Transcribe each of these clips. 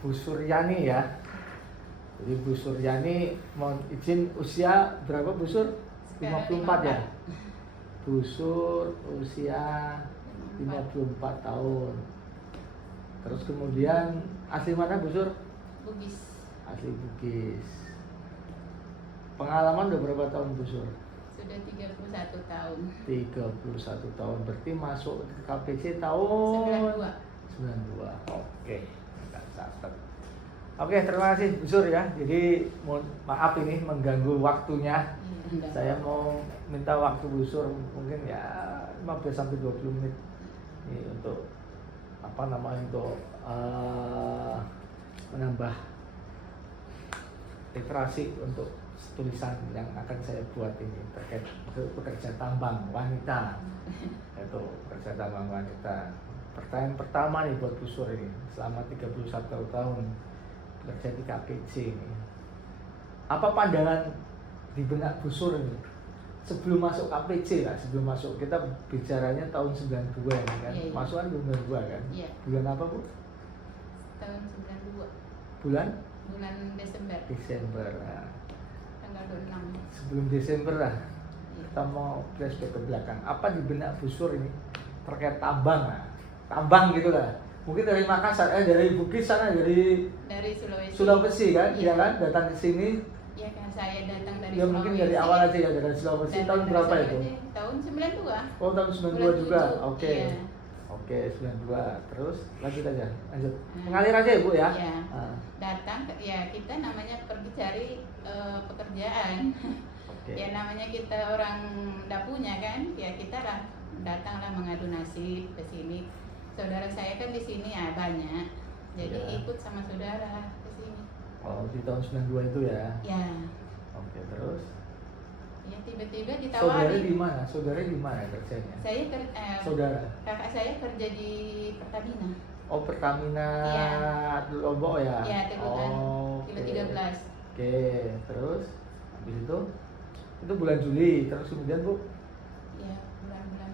Bu Suryani ya. Jadi Bu Suryani mau izin usia berapa Bu Sur? 54 ya? Bu Sur usia 54 tahun. Terus kemudian asli mana Bu Sur? Bugis. Asli Bugis. Pengalaman udah berapa tahun Bu Sur? Sudah 31 tahun. 31 tahun. Berarti masuk ke KPC tahun 92. Oke. Enggak catat. Oke, terima kasih Bu Sur ya. Jadi maaf ini mengganggu waktunya. Saya mau minta waktu Bu Sur mungkin ya 15 sampai 20 menit. Ini untuk untuk menambah literasi untuk tulisan yang akan saya buat ini terkait pekerja tambang wanita. Itu pekerja tambang wanita. Pertanyaan pertama nih buat Bu Sur ini, selama 31 tahun bekerja di KPC ini, apa pandangan di benak Bu Sur ini sebelum masuk KPC lah, sebelum masuk, kita bicaranya tahun 92 ini kan, iya. Masukan 92 kan, iya. Bulan apa Bu? Tahun 92. Bulan Desember. Desember. Nah, Tanggal 26. sebelum Desember lah, Iya. kita mau flashback ke belakang. Apa di benak Bu Sur ini terkait tambang lah, tambang gitu lah. Mungkin dari Makassar, dari Bugis sana, dari Sulawesi kan, iya. ya kan, datang ke sini. Iya kan, saya datang dari Ya Sulawesi. mungkin dari awal aja ya, dari Sulawesi. Tahun berapa itu? Tahun 92. Oh, tahun 92 Bulan juga. 7, Oke. iya. Oke, 92. Terus lanjut aja. Lanjut. Mengalir aja ya, Bu ya. Iya. Ah. Datang ya, kita namanya pergi cari pekerjaan. Oke. Ya namanya kita orang nggak punya kan, ya kita lah datanglah mengadu nasib ke sini. Saudara saya kan di sini ya banyak, jadi Iya. ikut sama saudara ke sini. Oh, di tahun 92 itu ya. Ya, Oke, terus ya tiba-tiba saudara ditawari. di mana? Saudara di mana kerjanya? Saya Saudara. kakak saya kerja di Pertamina. Oh, Pertamina Iya. Lombok ya? Iya, Tegukan. Oh, Kilo oke. 13. Oke, terus habis itu bulan Juli, terus kemudian Bu? Ya, bulan-bulan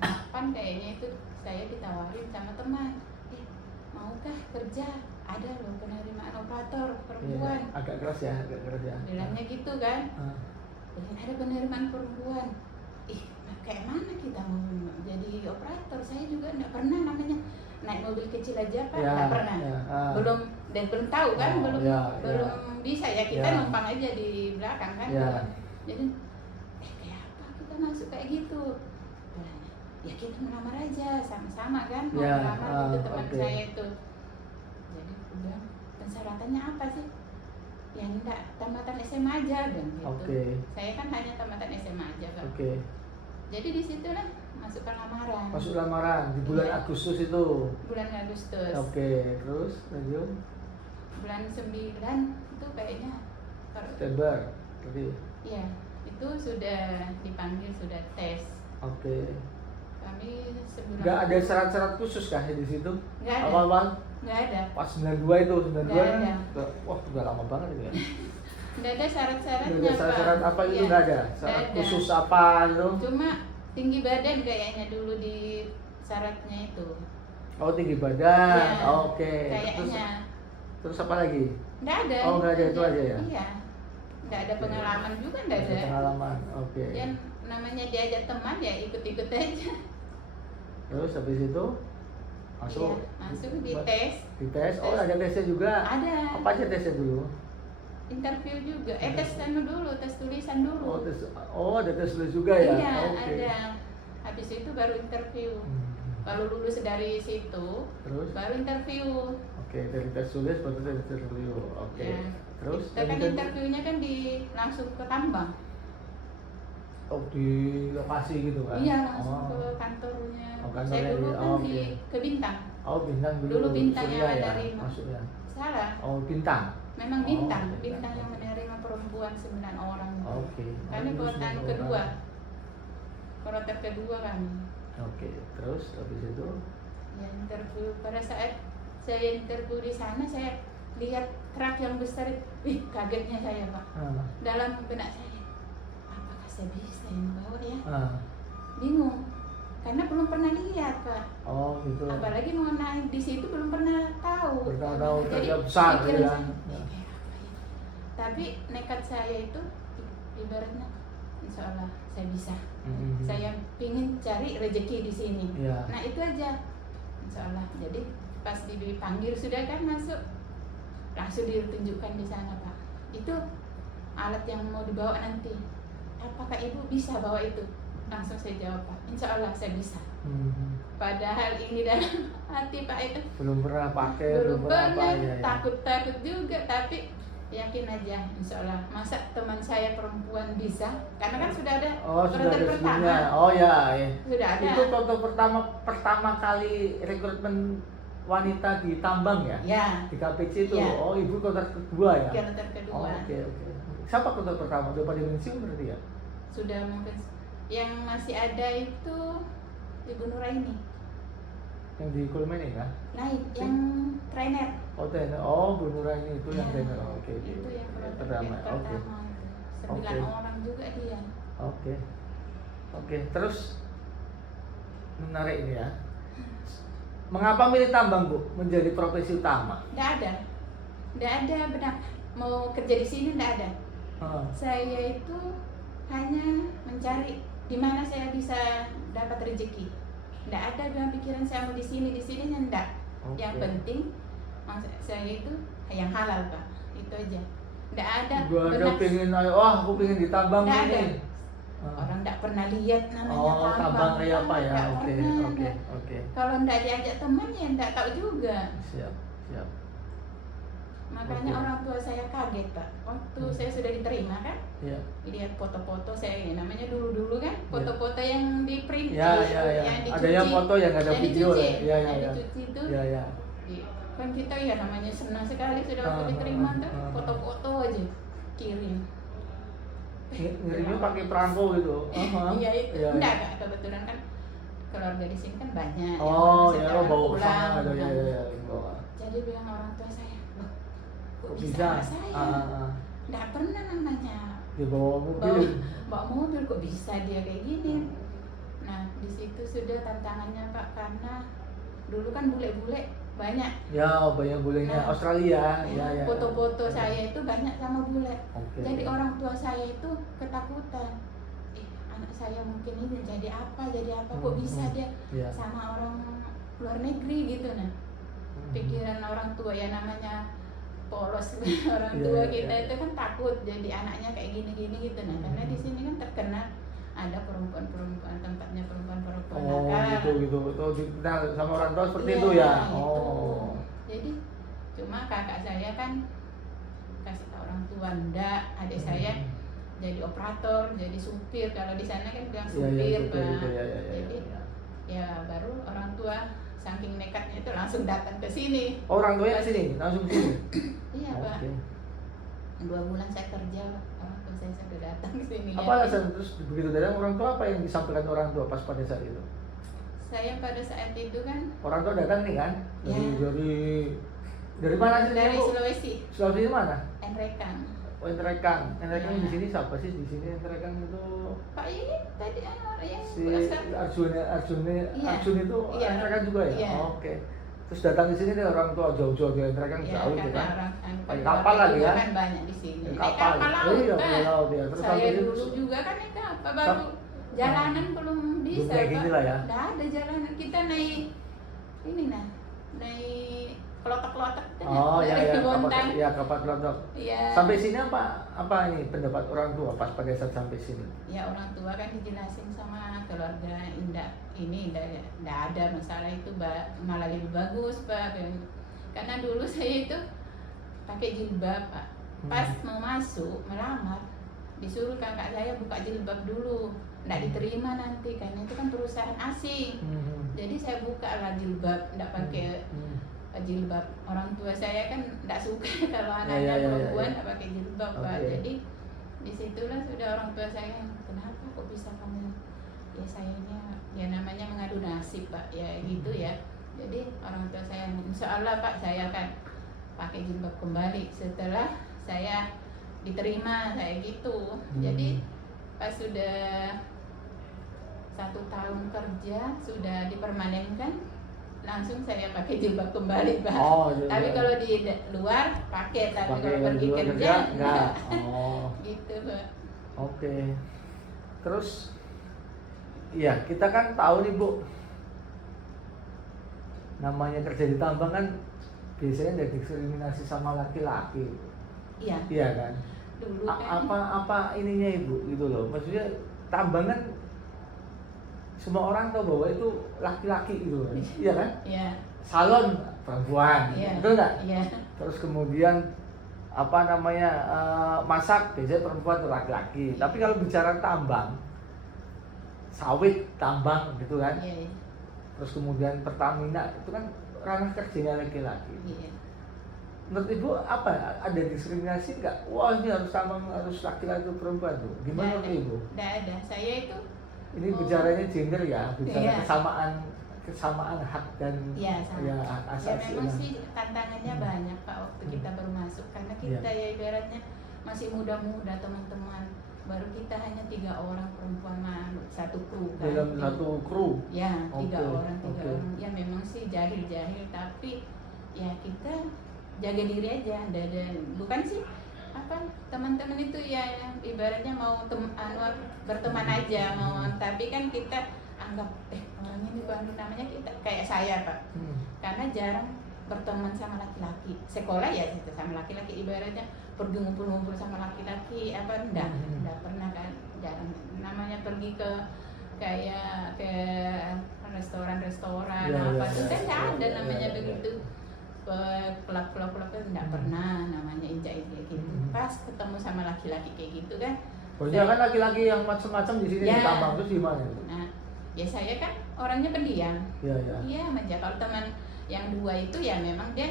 8 kayaknya itu saya ditawarin sama teman. Maukah kerja? Ada loh penerimaan operator perempuan. Iya, agak keras ya. Bilangnya gitu kan. Ah. Ada penerimaan perempuan. Kayak mana kita mau jadi operator? Saya juga nggak pernah namanya naik mobil kecil aja kan, Ya, nggak pernah. ya, Belum tahu kan, Oh, belum ya, belum bisa ya, kita Ya. numpang aja di belakang kan. Ya. Jadi kayak apa kita masuk kayak gitu? Ya kita melamar aja sama-sama kan, mau Ya, melamar gitu teman oke. saya itu. Jadi udah, persyaratannya apa sih? Ya enggak, tamatan SMA aja dan gitu. Oke. Saya kan hanya tamatan SMA aja kan. Oke. Jadi di situ lah masukkan lamaran. Masuk lamaran di bulan Iya. Agustus itu. Bulan Agustus. Oke, terus lanjut Bulan 9 itu kayaknya September. Jadi iya, itu sudah dipanggil, sudah tes. oke. Kami sebulan. Nggak ada syarat-syarat khusus kah di situ? Nggak ada. Awal-awal Nggak ada. pas 92 itu, 92 Nggak kan? ada. Wah, udah lama banget itu ya. Nggak ada syarat-syaratnya. Nggak ada syarat-syarat Pak. apa itu, Iya, nggak ada. Syarat nggak ada. khusus apa gitu? Cuma tinggi badan kayaknya dulu di syaratnya itu. Oh, tinggi badan. Iya, Oke. Kayaknya. Terus apa lagi? Nggak ada. Oh, nggak ada, itu aja ya? Iya. Nggak ada Oke. pengalaman juga, nggak ada. Pengalaman. Oke. Ya namanya diajak teman ya ikut-ikut aja. Terus habis itu masuk. Iya, masuk dites. Dites. Oh, ada tesnya juga. Ada. Apa aja tesnya dulu? Interview juga. Tes dulu, tes tulisan dulu. Ada tes tulis juga ya? Iya, Oke. ada. Habis itu baru interview. Hmm. Kalau lulus dari situ, Terus? baru interview. Oke, dari tes tulis baru tes interview. Oke. Ya. Terus? Kita kan interviewnya kan langsung ke tambang. Oh, di lokasi gitu kan? Iya, langsung ke kantornya. Oh, kantornya Saya dulu di- kan oh, di oke. ke Bintang. Oh, Bintang dulu. Dulu Bintang yang Surya dari masuknya. Salah. Oh, Bintang. Memang Oh, Bintang, Bintang. Bintang yang menerima perempuan 9 orang. Oke. Kami Oh, kota sembilan kedua. orang. Kota kedua kami. Oke, terus habis itu? Ya interview, pada saat saya interview di sana saya lihat truk yang besar itu, kagetnya saya Pak. Dalam benak saya, apakah saya bisa yang bawa ya? Ah. Bingung, karena belum pernah lihat Pak. Oh gitu. Apalagi mau naik di situ belum pernah tahu. Bertahu-tahu Jadi kerja besar pikiran ya. saya, kayak apa ya? Tapi nekat saya itu ibaratnya insya Allah saya bisa. Saya pingin cari rezeki di sini. Ya. Nah itu aja insya Allah. Jadi pas dipanggil sudah kan masuk, langsung ditunjukkan di sana Pak. Itu alat yang mau dibawa nanti. Apakah ibu bisa bawa itu? Langsung saya jawab Pak, insya Allah saya bisa. Padahal ini dalam hati Pak itu Belum pernah pakai, belum pernah pernah, apa ya. takut-takut juga, tapi yakin aja insya Allah. Masa teman saya perempuan bisa? Karena kan sudah ada Oh sudah ronde ada pertama. sebelumnya. Oh ya. Sudah ada. Itu waktu pertama kali rekrutmen wanita di tambang ya? Ya, Di KPC itu. Ya. Oh ibu kloter kedua ya? kilometer Oh, kedua. oke. Siapa kloter pertama? Udah pada pensiun berarti ya? Sudah mungkin yang masih ada itu Ibu Nuraini. Yang di Kulmeni kan? Lain, yang trainer. Oh trainer. Oh Bu Nuraini itu yang Ya, trainer. Oh, oke. Itu yang Pertama. Oke. pertama. 9 Oke. orang juga dia. Oke. Terus menarik ini ya. Mengapa milih tambang Bu menjadi profesi utama? Nggak ada benar mau kerja di sini nggak ada. Saya itu hanya mencari di mana saya bisa dapat rezeki. Nggak ada dalam pikiran saya mau di sini nggak. Oke. Yang penting maksud saya itu yang halal Pak, itu aja. Nggak ada. Gua ada benak- pengen, aku pengen ditambang Nggak ada. ini. Orang nggak pernah lihat namanya Oh tambang kayak apa ya? Nggak Oke. pernah. Oke. Kalau nggak diajak teman ya nggak tahu juga. Siap. Makanya Oke. orang tua saya kaget Pak. Waktu saya sudah diterima kan, Iya. lihat foto-foto saya ini namanya dulu kan foto-foto yang di print Ya. yang dicuci, Ada yang foto yang ada yang video dicuci, ya. yang dicuci itu Ya. kan kita ya namanya senang sekali sudah waktu diterima tuh foto-foto aja kirim. Ngirimnya pakai perangko gitu. Iya itu Iya. enggak Kak, kebetulan kan keluarga di sini kan banyak Oh yang ya, sekarang bawa ke pulang, sana ada kan. ya. Bawa. Jadi bilang orang tua saya, loh kok Kok bisa bisa? saya nggak pernah namanya Dia bawa mobil. bawa mobil kok bisa dia kayak gini. Nah di situ sudah tantangannya Pak, karena dulu kan bule-bule banyak. Ya, banyak bulenya Nah, Australia. Ya. Foto-foto saya itu banyak sama bule. Oke. Jadi orang tua saya itu ketakutan. Anak saya mungkin ini jadi apa kok bisa dia Ya. sama orang luar negeri gitu. Nah pikiran orang tua ya namanya polos orang tua kita itu kan takut jadi anaknya kayak gini gitu. Nah karena di sini kan terkenal ada perempuan tempatnya perempuan Oh nakal. gitu. Nah, sama orang tua seperti Iya, itu ya. itu. Oh. Jadi cuma kakak saya kan kasih tahu orang tua ndak, adik saya jadi operator, jadi supir. Kalau di sana kan bilang supir Pak. Jadi ya baru orang tua saking nekatnya itu langsung datang ke sini. Orang tuanya sini, langsung sini. Iya Pak. Oke. 2 bulan saya kerja, orang tua saya sudah datang ke sini. Apa alasan terus begitu datang orang tua, apa yang disampaikan orang tua pas pada saat itu? Saya pada saat itu kan Orang tua datang nih kan? Ya. Dari mana sih? dari Bu? Sulawesi, Sulawesi mana? Enrekang. Oh, Entrekan. Entrekan Ya. di sini siapa sih? Di sini Entrekan itu Pak ini tadi orang yang si berasal Arjun Iya. itu Iya. Entrekan juga ya? Iya. Oh, oke. Terus datang di sini nih orang tua jauh-jauh dari Entrekan ya, jauh gitu karena kan? orang Pakai kapal lagi juga kan? kan banyak di sini. Naik Naik kapal. kapal Oh, laut iya, Pak. kapal laut ya. Terus Saya sampai dulu situ- juga kan naik kapal baru jalanan belum bisa kayak gini lah ya. Nggak ada jalanan, kita naik ini naik kelotok-kelotok Oh dari ya, Bontang. kapal kelotok. Iya. Sampai sini apa ini pendapat orang tua pas pada saat sampai sini? Ya orang tua kan dijelasin sama keluarga indah ada masalah itu malah lebih bagus Pak. Karena dulu saya itu pakai jilbab Pak. Pas mau masuk melamar disuruh kakak saya buka jilbab dulu, nggak diterima nanti karena itu kan perusahaan asing. Jadi saya buka lah jilbab, nggak pakai jilbab. Orang tua saya kan nggak suka kalau anaknya perempuan nggak pakai jilbab Pak. Oke. Jadi disitulah sudah orang tua saya, kenapa kok bisa kamu, ya sayanya ya namanya mengadu nasib Pak ya gitu ya. Jadi orang tua saya insya Allah Pak saya akan pakai jilbab kembali setelah saya diterima kayak gitu. Jadi pas sudah 1 tahun kerja sudah dipermanenkan, langsung saya pakai jilbab kembali Pak. Oh, Tapi kalau di luar pakai, tapi kalau yang pergi dulu kerja enggak. Oh, gitu Pak. oke. Terus, iya kita kan tahu nih Bu, namanya kerja di tambang kan biasanya ada diskriminasi sama laki-laki. Iya. Iya kan? Dulu kan Apa ininya Ibu gitu loh. Maksudnya tambang kan semua orang tahu bahwa itu laki-laki gitu kan. Iya kan? Iya. Salon perempuan. Iya. Betul nggak? Iya. Terus kemudian apa namanya masak biasanya perempuan atau laki-laki. Tapi kalau bicara tambang, sawit, tambang gitu kan. Iya. Terus kemudian Pertamina itu kan ranah kerjanya laki-laki. Iya. Menurut Ibu apa? Ada diskriminasi nggak? Wah ini harus tambang harus laki-laki atau perempuan tuh. Gimana menurut Ibu? Nggak ada. Saya itu Ini bicaranya gender ya, bicara Iya. kesamaan hak dan ya sama. ya Ya asasi memang sih tantangannya banyak Pak waktu kita baru masuk, karena kita ya ibaratnya masih muda-muda teman-teman, baru kita hanya 3 orang perempuan satu kru kan. dalam satu kru. Ya 3 Oke, orang oke. ya memang sih jahil tapi ya kita jaga diri aja, ada bukan sih apa teman-teman itu ya ibaratnya mau berteman aja mau, tapi kan kita anggap orang ini namanya kita kayak saya Pak, karena jarang berteman sama laki-laki. Sekolah ya itu sama laki-laki, ibaratnya pergi ngumpul-ngumpul sama laki-laki apa enggak pernah kan, jarang. Namanya pergi ke kayak ke restoran-restoran apa itu kan enggak ada namanya begitu. Ke klub-klub kan enggak pernah namanya injak-injak gitu. Pas ketemu sama laki-laki kayak gitu kan. Banyak kan laki-laki yang macam-macam di sini di tambang, terus gimana? Nah, ya saya kan orangnya pendiam. Iya. Iya, manja. Kalau teman yang 2 itu ya memang dia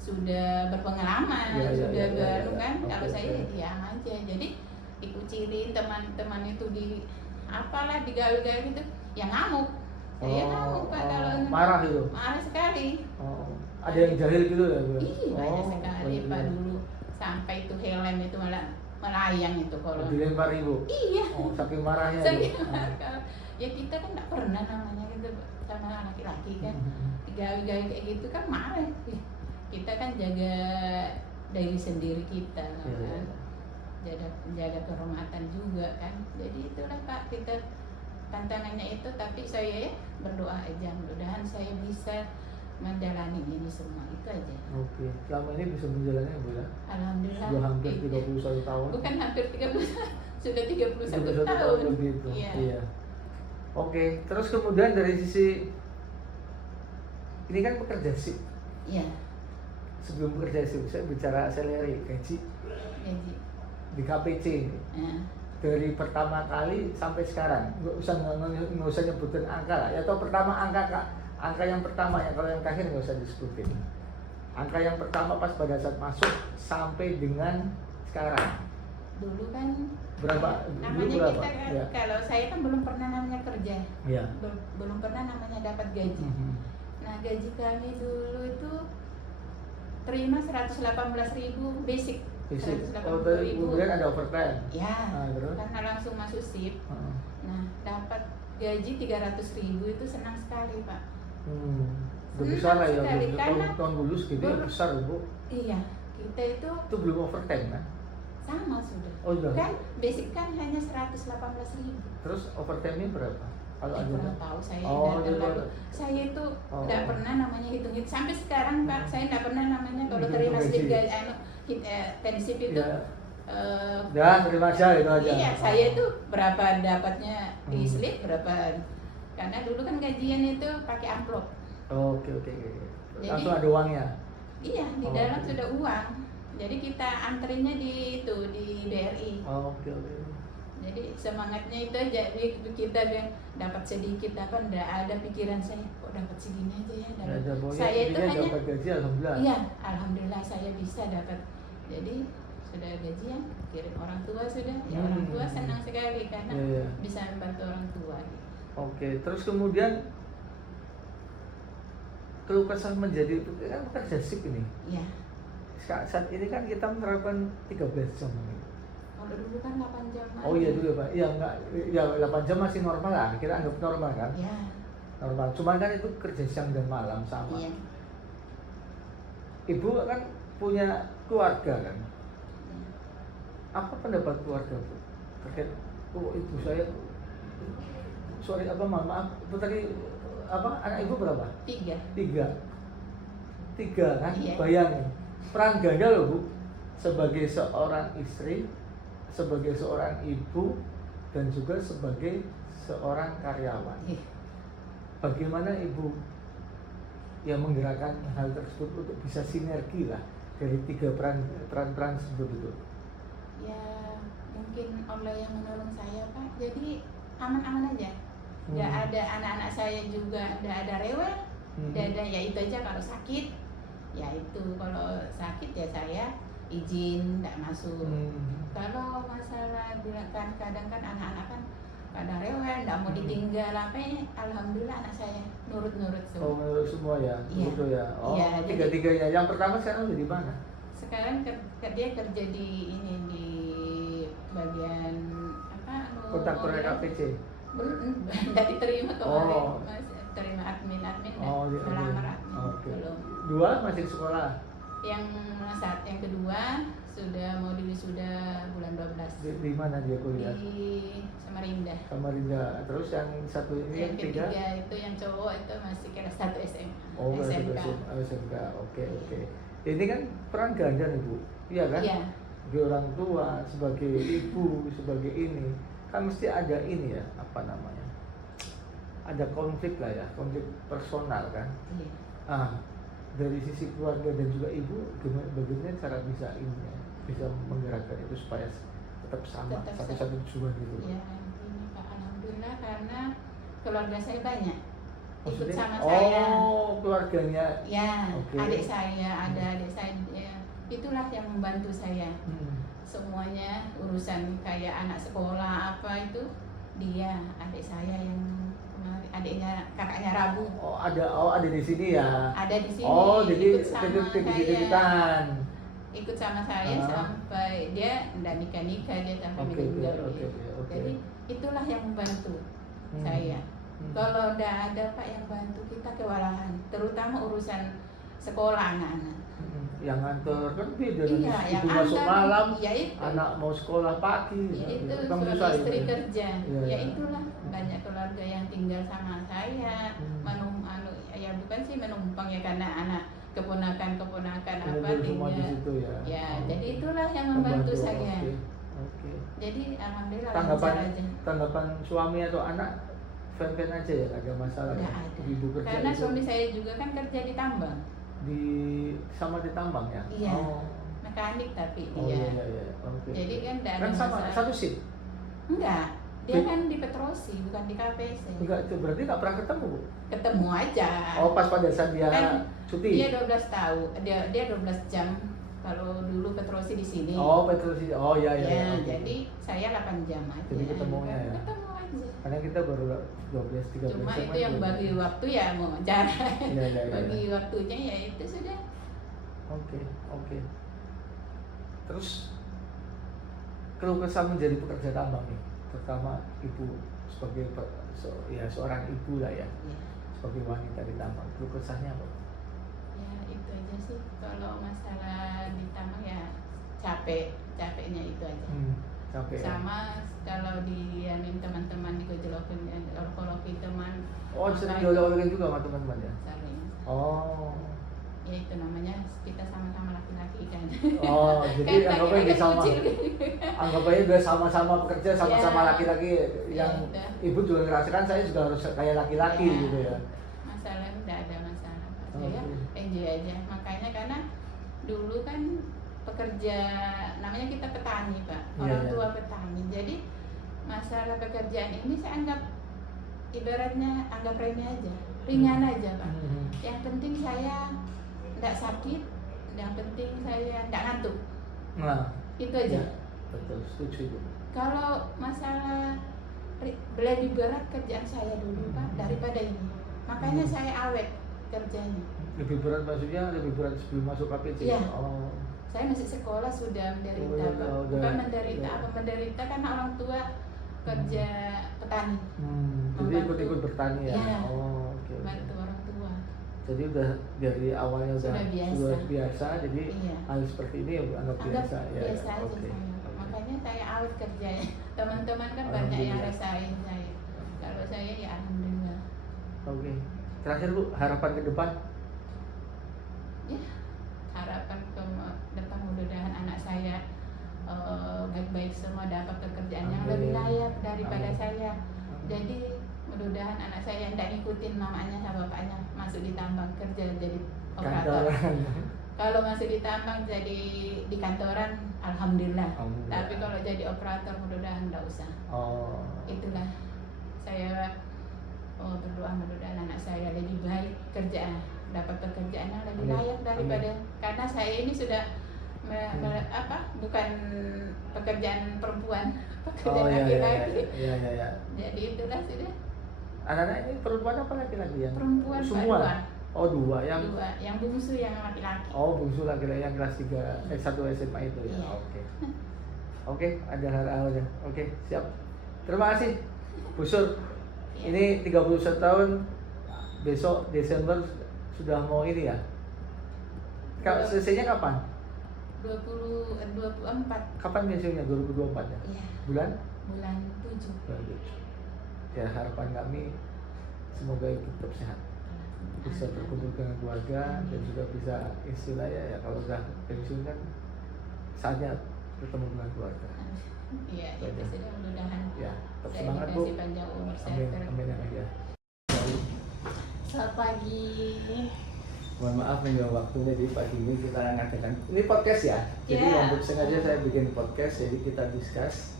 sudah berpengalaman, sudah baru kan. Kalau saya diam aja. Jadi dikucilin teman-teman itu di apalah digawe-gawe gitu, ya ngamuk. Saya ngamuk Pak kalau marah itu. Marah sekali. Ada yang jahil gitu ya Bu? Ih, banyak sekali Pak dulu. Sampai itu helm itu malah melayang itu kalau dilempar Ibu. Iya. Saking marahnya. Saking marah. Ya kita kan nggak pernah namanya gitu sama laki-laki kan. Gawe-gawe kayak gitu kan marah. Kita kan jaga diri sendiri kita kan. Jaga kehormatan juga kan. Jadi itulah Pak, kita tantangannya itu, tapi saya ya berdoa aja, mudah-mudahan saya bisa menjalani ini semua, itu aja. Oke, selama ini bisa menjalani Bu ya? Alhamdulillah. Sudah hampir 31 tahun. Bukan hampir 30, sudah 31 tahun tahun. lebih itu. Iya. Oke, terus kemudian dari sisi ini kan pekerja sip. Iya. Sebelum bekerja sip, saya bicara salary, gaji Gaji. di KPC ini. Dari pertama kali sampai sekarang, nggak usah nyebutin angka lah. Ya, atau pertama angka yang pertama ya, kalau yang terakhir nggak usah disebutin. Angka yang pertama pas pada saat masuk sampai dengan sekarang. Dulu kan Berapa? namanya Dulu berapa? kita kan, Ya. kalau saya kan belum pernah namanya kerja. Iya. Belum pernah namanya dapat gaji. Nah, gaji kami dulu itu terima 118.000 basic. Basic. 180.000. Kemudian ada overtime. Ya, Terus? karena langsung masuk SIP. Nah, dapat gaji 300.000 itu senang sekali Pak. Udah besar lah ya, sekali, karena tahun dulu segitu ya besar Bu. Iya, kita itu Belum overtime kan? sama sudah. Oh sudah. Kan basic kan hanya 118.000. Terus overtime-nya berapa? Kalau ada? Kurang tahu saya. Saya itu nggak pernah namanya hitung-hitung sampai sekarang Pak. Saya nggak pernah namanya kalau terima slip tensip itu. Dan terima aja itu aja. Iya, saya itu berapa dapatnya di slip berapa. Karena dulu kan gajian itu pakai amplop. Oke. Langsung ada uangnya. Iya, di dalam sudah uang. Jadi kita antrinya di BRI. Oke. Jadi semangatnya itu aja, kita yang dapat sedikit apa, enggak ada pikiran saya kok dapat segini aja ya. Saya itu hanya dapat gaji alhamdulillah. Iya, alhamdulillah saya bisa dapat. Jadi sudah gajian, kirim orang tua sudah. Ya orang tua senang sekali karena bisa membantu orang tua. Oke, terus kemudian keluh kesah menjadi kan pekerja sip ini. Iya. Saat ini kan kita menerapkan 13 jam. Kalau dulu kan 8 jam Oh iya dulu ya Pak, iya enggak, ya 8 jam masih normal lah, kita anggap normal kan? Ya, Normal, cuman kan itu kerja siang dan malam sama. iya. Ibu kan punya keluarga kan? Apa pendapat keluarga Bu? Terkait, oh ibu saya, sorry apa maaf, itu tadi apa, anak ibu berapa? 3. Tiga kan? Iya. Bayangin, peran ganda loh Bu, sebagai seorang istri, sebagai seorang ibu, dan juga sebagai seorang karyawan. Iya. Bagaimana ibu yang menggerakkan hal tersebut untuk bisa sinergi lah dari 3 peran tersebut itu? Ya, mungkin Allah yang menolong saya Pak. Jadi aman-aman aja. Nggak ada anak-anak saya juga, nggak ada rewel. Nggak ada, ya itu aja kalau sakit. Ya itu, kalau sakit ya saya izin, nggak masuk. Kalau masalah bilang kan kadang kan anak-anak kan kadang rewel, nggak mau ditinggal apa ya. Alhamdulillah anak saya nurut-nurut semua. Oh menurut semua ya, Iya. gitu ya. Oh Iya, tiga-tiganya. Yang pertama sekarang udah di mana? Sekarang dia kerja di ini di bagian apa? Kontraktor KPC. Belum, nggak diterima kemarin. Oh. Masih terima admin Oh, iya, melamar iya. admin. Oke. Belum. 2 masih di sekolah. Yang kedua sudah mau diwisuda bulan 12 Di mana dia kuliah? di Samarinda. Samarinda. Terus yang satu ini Yang yang ketiga tiga? itu yang cowok itu masih kelas 1 SMA. Oh SMK. SMK. Oke. Ini kan peran ganda nih Bu, iya kan? Iya. Sebagai orang tua, sebagai ibu, sebagai ini, kan mesti ada ini ya, apa namanya? Ada konflik lah ya, konflik personal kan? Iya. Dari sisi keluarga dan juga ibu, bagaimana cara bisa ini ya, bisa menggerakkan itu supaya tetap sama, Tetap satu tujuan gitu. Ya, ini Pak, alhamdulillah karena keluarga saya banyak ikut Maksudnya? sama saya. Oh, keluarganya. Ya, Oke. adik saya ada adik saya. Ya, itulah yang membantu saya. Hmm. Semuanya urusan kayak anak sekolah apa itu dia, adik saya yang kemarin, adiknya kakaknya Rabu. Oh ada di sini ya. Ada di sini. Oh jadi ikut sama saya. titip-titipan. Ikut sama saya sampai dia ndak nikah dia sampai Oke, meninggal. oke. Jadi itulah yang membantu Hmm. saya. Hmm. Kalau ndak ada Pak yang bantu kita kewalahan, terutama urusan sekolah anak-anak. Yang ngantor kan beda Iya, nanti yang ibu masuk antar, malam, ya itu. anak mau sekolah pagi. Ya itu Kan suami susah istri itu. kerja. Iya, Ya iya. itulah banyak keluarga yang tinggal sama saya, ya bukan sih menumpang ya karena anak keponakan apa Kumpul semua di tinggal. situ ya. Ya, Oh. jadi itulah yang membantu Membantu, saya. Oke. Jadi alhamdulillah Tanggapan lancar aja. tanggapan suami atau anak fan-fan aja ya, nggak ada masalah. Nggak ya? ada. Ibu kerja Karena itu suami saya juga kan kerja di tambang, sama di tambang ya. Iya. Oh. mekanik tapi Oh dia. iya. Oke. Jadi kan tidak ada Kan sama masalah. satu shift. Enggak, dia Di- kan di Petrosi bukan di KPC. Enggak, itu berarti nggak pernah ketemu, Bu? Ketemu aja. Oh, pas pada saat dia Kan cuti. Dia 12 tahun, dia 12 jam. Kalau dulu Petrosi di sini. Oh, Petrosi. Oh iya. Ya, Oke. jadi saya 8 jam aja. Jadi ketemunya ya. Ketemu aja. Karena kita baru 12-13 Cuma jam itu aja. yang bagi waktu ya mau jarak. Iya. Bagi waktunya ya itu sudah. Oke. Terus keluh kesah menjadi pekerja tambang nih, terutama ibu sebagai seorang ibu lah ya, Ya, sebagai wanita di tambang, keluh kesahnya apa? ya itu aja sih. Kalau masalah di tambang ya capeknya itu aja. Capek ya? Sama kalau dianin teman-teman digojolokin teman. Oh, sering Makanya- diolok-olokin juga sama teman-teman ya? Sering. Oh, Ya itu namanya kita sama-sama laki-laki kan. oh jadi Kan anggap aja laki-laki sama, kecil. anggap aja udah sama-sama bekerja, sama-sama Ya. laki-laki yang udah. ibu juga ngerasakan saya juga harus kayak laki-laki Ya. gitu ya. Masalah udah ada masalah Pak. Oh, Saya iya. enjoy aja. Makanya karena dulu kan pekerja, namanya kita petani Pak, Iya, orang iya. tua petani. Jadi masalah pekerjaan ini saya anggap ibaratnya anggap remeh aja, ringan aja Pak. Yang penting saya tidak sakit, yang penting saya tidak ngantuk. Nah, Itu aja. ya, betul, setuju itu. Kalau masalah lebih berat kerjaan saya dulu Pak daripada ini. Makanya saya awet kerjanya. Lebih berat maksudnya lebih berat sebelum masuk KPC. Iya. Oh. saya masih sekolah sudah menderita, Oh, Pak. udah, Bukan menderita ya. apa, menderita karena orang tua kerja petani. Jadi Membantu. ikut-ikut bertani ya? Iya. Oh, oke. Bantu orang tua. Jadi udah dari awalnya Sudah biasa. jadi Iya. hal seperti ini ya anggap Anggap biasa ya. biasa aja Oke. saya. Makanya saya awet kerjanya. Teman-teman kan banyak yang Alhamdulillah. rasain saya. Kalau saya ya alhamdulillah. Oke. Terakhir Bu, harapan ke depan? Ya, harapan ke depan mudah-mudahan anak saya baik-baik semua, dapat pekerjaan yang Amin. lebih layak daripada Amin. saya. Jadi mudah-mudahan anak saya tidak ngikutin mamanya sama bapaknya, masuk di tambang kerja jadi operator. Kantoran. Kalau masih di tambang jadi di kantoran, alhamdulillah. Alhamdulillah. Tapi kalau jadi operator mudah-mudahan tidak usah. Oh. Itulah saya berdoa mudah-mudahan anak saya lebih baik kerjaan, dapat pekerjaan yang lebih Amin. layak daripada, karena saya ini sudah bukan pekerjaan perempuan, pekerjaan Oh iya, laki-laki. iya. Jadi itulah sudah Anak-anak ini perempuan apa laki-laki yang? perempuan Pak, Semua. dua. Oh, dua yang. Dua, yang bungsu yang laki-laki. Oh, bungsu laki-laki yang kelas 3 S1 SMA itu ya. Iya. Oke. Oke, ada hal aja. Oke, siap. Terima kasih Bu Sur. Iya. Ini 31 tahun, besok Desember sudah mau ini ya. Selesainya kapan? 24. Kapan biasanya 2024 ya? Iya, Bulan? bulan 7. Bulan 7. Ya, harapan kami semoga tetap sehat, bisa berkumpul dengan keluarga dan juga bisa istilahnya ya kalau udah pensiun kan saatnya ketemu dengan keluarga. Iya, itu sudah mudah-mudahan. Ya, tetap Saya semangat Bu. dikasih panjang umur, sehat Amin, terus. amin, amin ya. Selamat pagi. Mohon maaf nih waktunya, jadi pagi ini kita ngadakan ini podcast ya. Jadi Ya. untuk sengaja saya bikin podcast, jadi kita discuss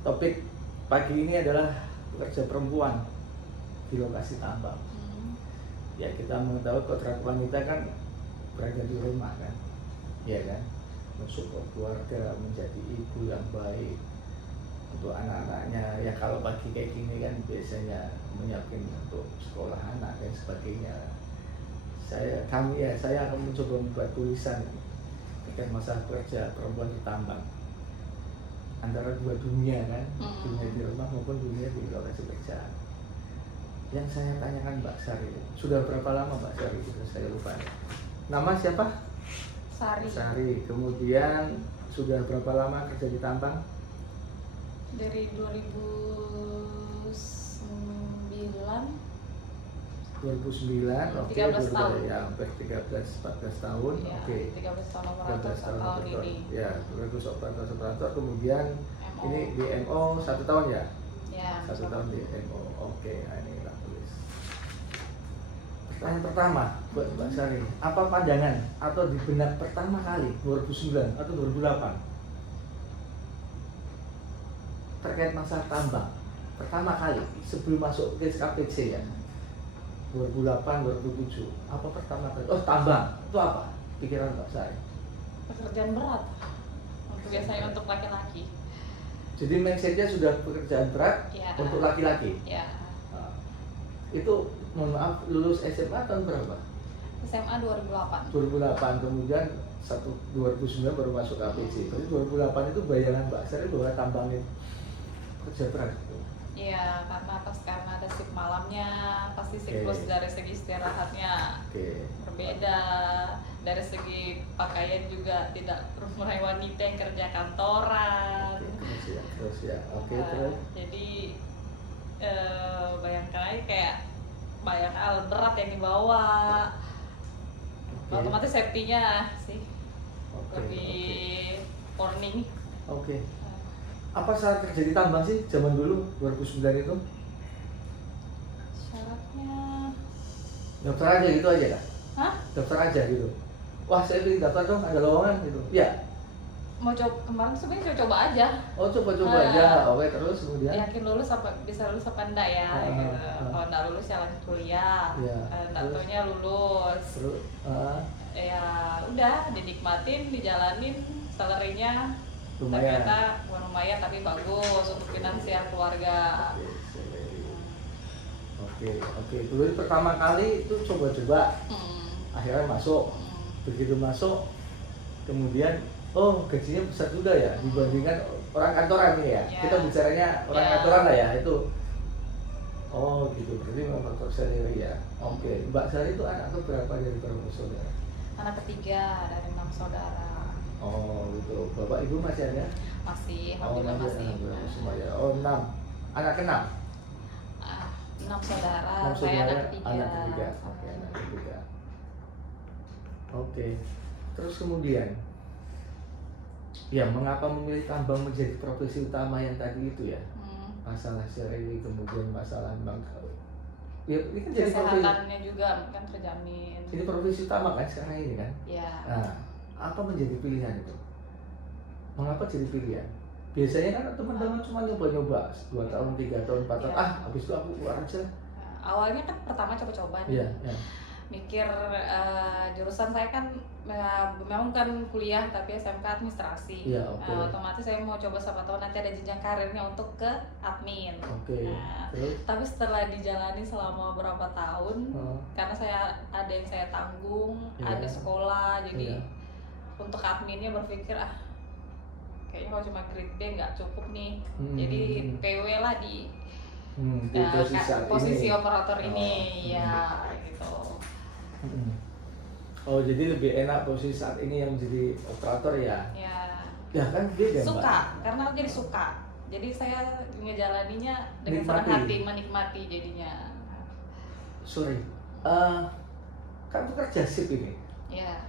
topik pagi ini adalah pekerja perempuan di lokasi tambang. Ya, kita mengetahui kontrak wanita kan berada di rumah kan, ya kan, mensupport keluarga, menjadi ibu yang baik untuk anak-anaknya. Ya kalau pagi kayak gini kan biasanya menyiapkan untuk sekolah anak dan sebagainya. Saya akan mencoba membuat tulisan terkait masalah pekerja perempuan di tambang antara dua dunia kan, dunia di rumah maupun dunia di lokasi pekerjaan. Yang saya tanyakan Mbak Sari, sudah berapa lama Mbak Sari? Saya lupa. Nama siapa? Sari. Sari. Kemudian sudah berapa lama kerja di tambang? Dari 2009. 2009, oke, 13 tahun. Ya, hampir 13-14 tahun, Ya, oke. 13 tahun 13 tahun tahun operator. ini. Ya, 13 operator, kemudian MO. ini di MO 1 tahun ya? Ya, 1 tahun di MO, oke, nah ini kita tulis. Pertanyaan pertama buat Mbak Sari, apa pandangan atau di benak pertama kali 2009 atau 2008 terkait masalah tambang pertama kali sebelum masuk ke KPC ya, 2008 2007, apa pertama kali? Oh, tambang itu apa pikiran Mbak Sari? Pekerjaan berat biasanya untuk laki-laki. Jadi mindsetnya sudah pekerjaan berat Ya. untuk laki-laki. Ya, Nah, itu mohon maaf lulus SMA tahun berapa? SMA 2008. 2008, kemudian 2009 baru masuk KPC. Berarti 2008 itu bayangan Mbak Sari bahwa tambang itu kerja berat. Iya, karena ada shift malamnya, pasti siklus Oke. dari segi istirahatnya Oke. berbeda. Dari segi pakaian juga tidak merai wanita yang kerja kantoran. Oke, terus ya. Oke, Nah, terus. jadi bayangkan aja kayak alat berat yang dibawa. Oke. Otomatis safety-nya sih Oke, lebih warning. Oke. Apa syarat kerja di tambang sih zaman dulu 2009 itu? Syaratnya, Daftar aja gitu aja kan? hah? Daftar aja gitu. Wah, saya ingin daftar dong, ada lowongan gitu. Ya. Mau coba kemarin sebenarnya coba aja. Oh, coba-coba aja. Oke, terus kemudian. Yakin lulus apa bisa lulus apa enggak ya? Gitu. Kalau enggak lulus ya lanjut kuliah. Iya, Enggak terus? taunya lulus. Terus Ya udah dinikmatin, dijalanin, salary-nya lumayan. ternyata bukan lumayan tapi bagus untuk finansial keluarga. Oke. Dulu pertama kali itu coba-coba, Hmm. akhirnya masuk. Hmm. Begitu masuk, kemudian gajinya besar juga ya dibandingkan orang kantoran ini ya. Ya. Kita bicaranya orang Ya. kantoran lah ya itu. Oh gitu, berarti memang faktor sendiri ya. Oke, Mbak Sari itu anak keberapa dari berapa saudara? Anak ketiga dari 6 saudara. Oh gitu, bapak ibu masih ada? Masih, Oh alhamdulillah masih. alhamdulillah semuanya. Oh 6, anak ke-6? 6 saudara, 6 saya saudara, anak ketiga. anak ketiga. Oke, anak ketiga. Oke, terus kemudian, ya mengapa memilih tambang menjadi profesi utama yang tadi itu ya? Masalah syar'i, kemudian masalah memang ya ini kan jadi profesi, Kesehatannya juga kan terjamin. ini profesi utama kan sekarang ini kan? Ya. Nah, apa menjadi pilihan itu? Mengapa jadi pilihan? Biasanya kan teman-teman cuma nyoba-nyoba 2 tahun, 3 tahun, 4 tahun, Iya. habis itu aku keluar aja. Awalnya kan pertama coba-coba nih. Iya, ya. Mikir jurusan saya kan memang kan kuliah tapi SMK administrasi. Iya, oke. Otomatis saya mau coba siapa tahu nanti ada jenjang karirnya untuk ke admin. Oke. Nah, Terus? tapi setelah dijalani selama berapa tahun, Oh. karena saya ada yang saya tanggung, Iya. ada sekolah, jadi Iya. untuk adminnya berpikir kayaknya kalau cuma grade B nggak cukup nih, Hmm. jadi PW lah di Di posisi saat posisi ini. operator ini, Oh. ya gitu. Hmm. Oh jadi lebih enak posisi saat ini yang menjadi operator ya? Ya Ya kan beda Mbak. suka, karena aku jadi suka. Jadi saya ngejalaninya dengan senang Nikmati. hati, menikmati jadinya. Sorry, kan bekerja shift ini. Ya,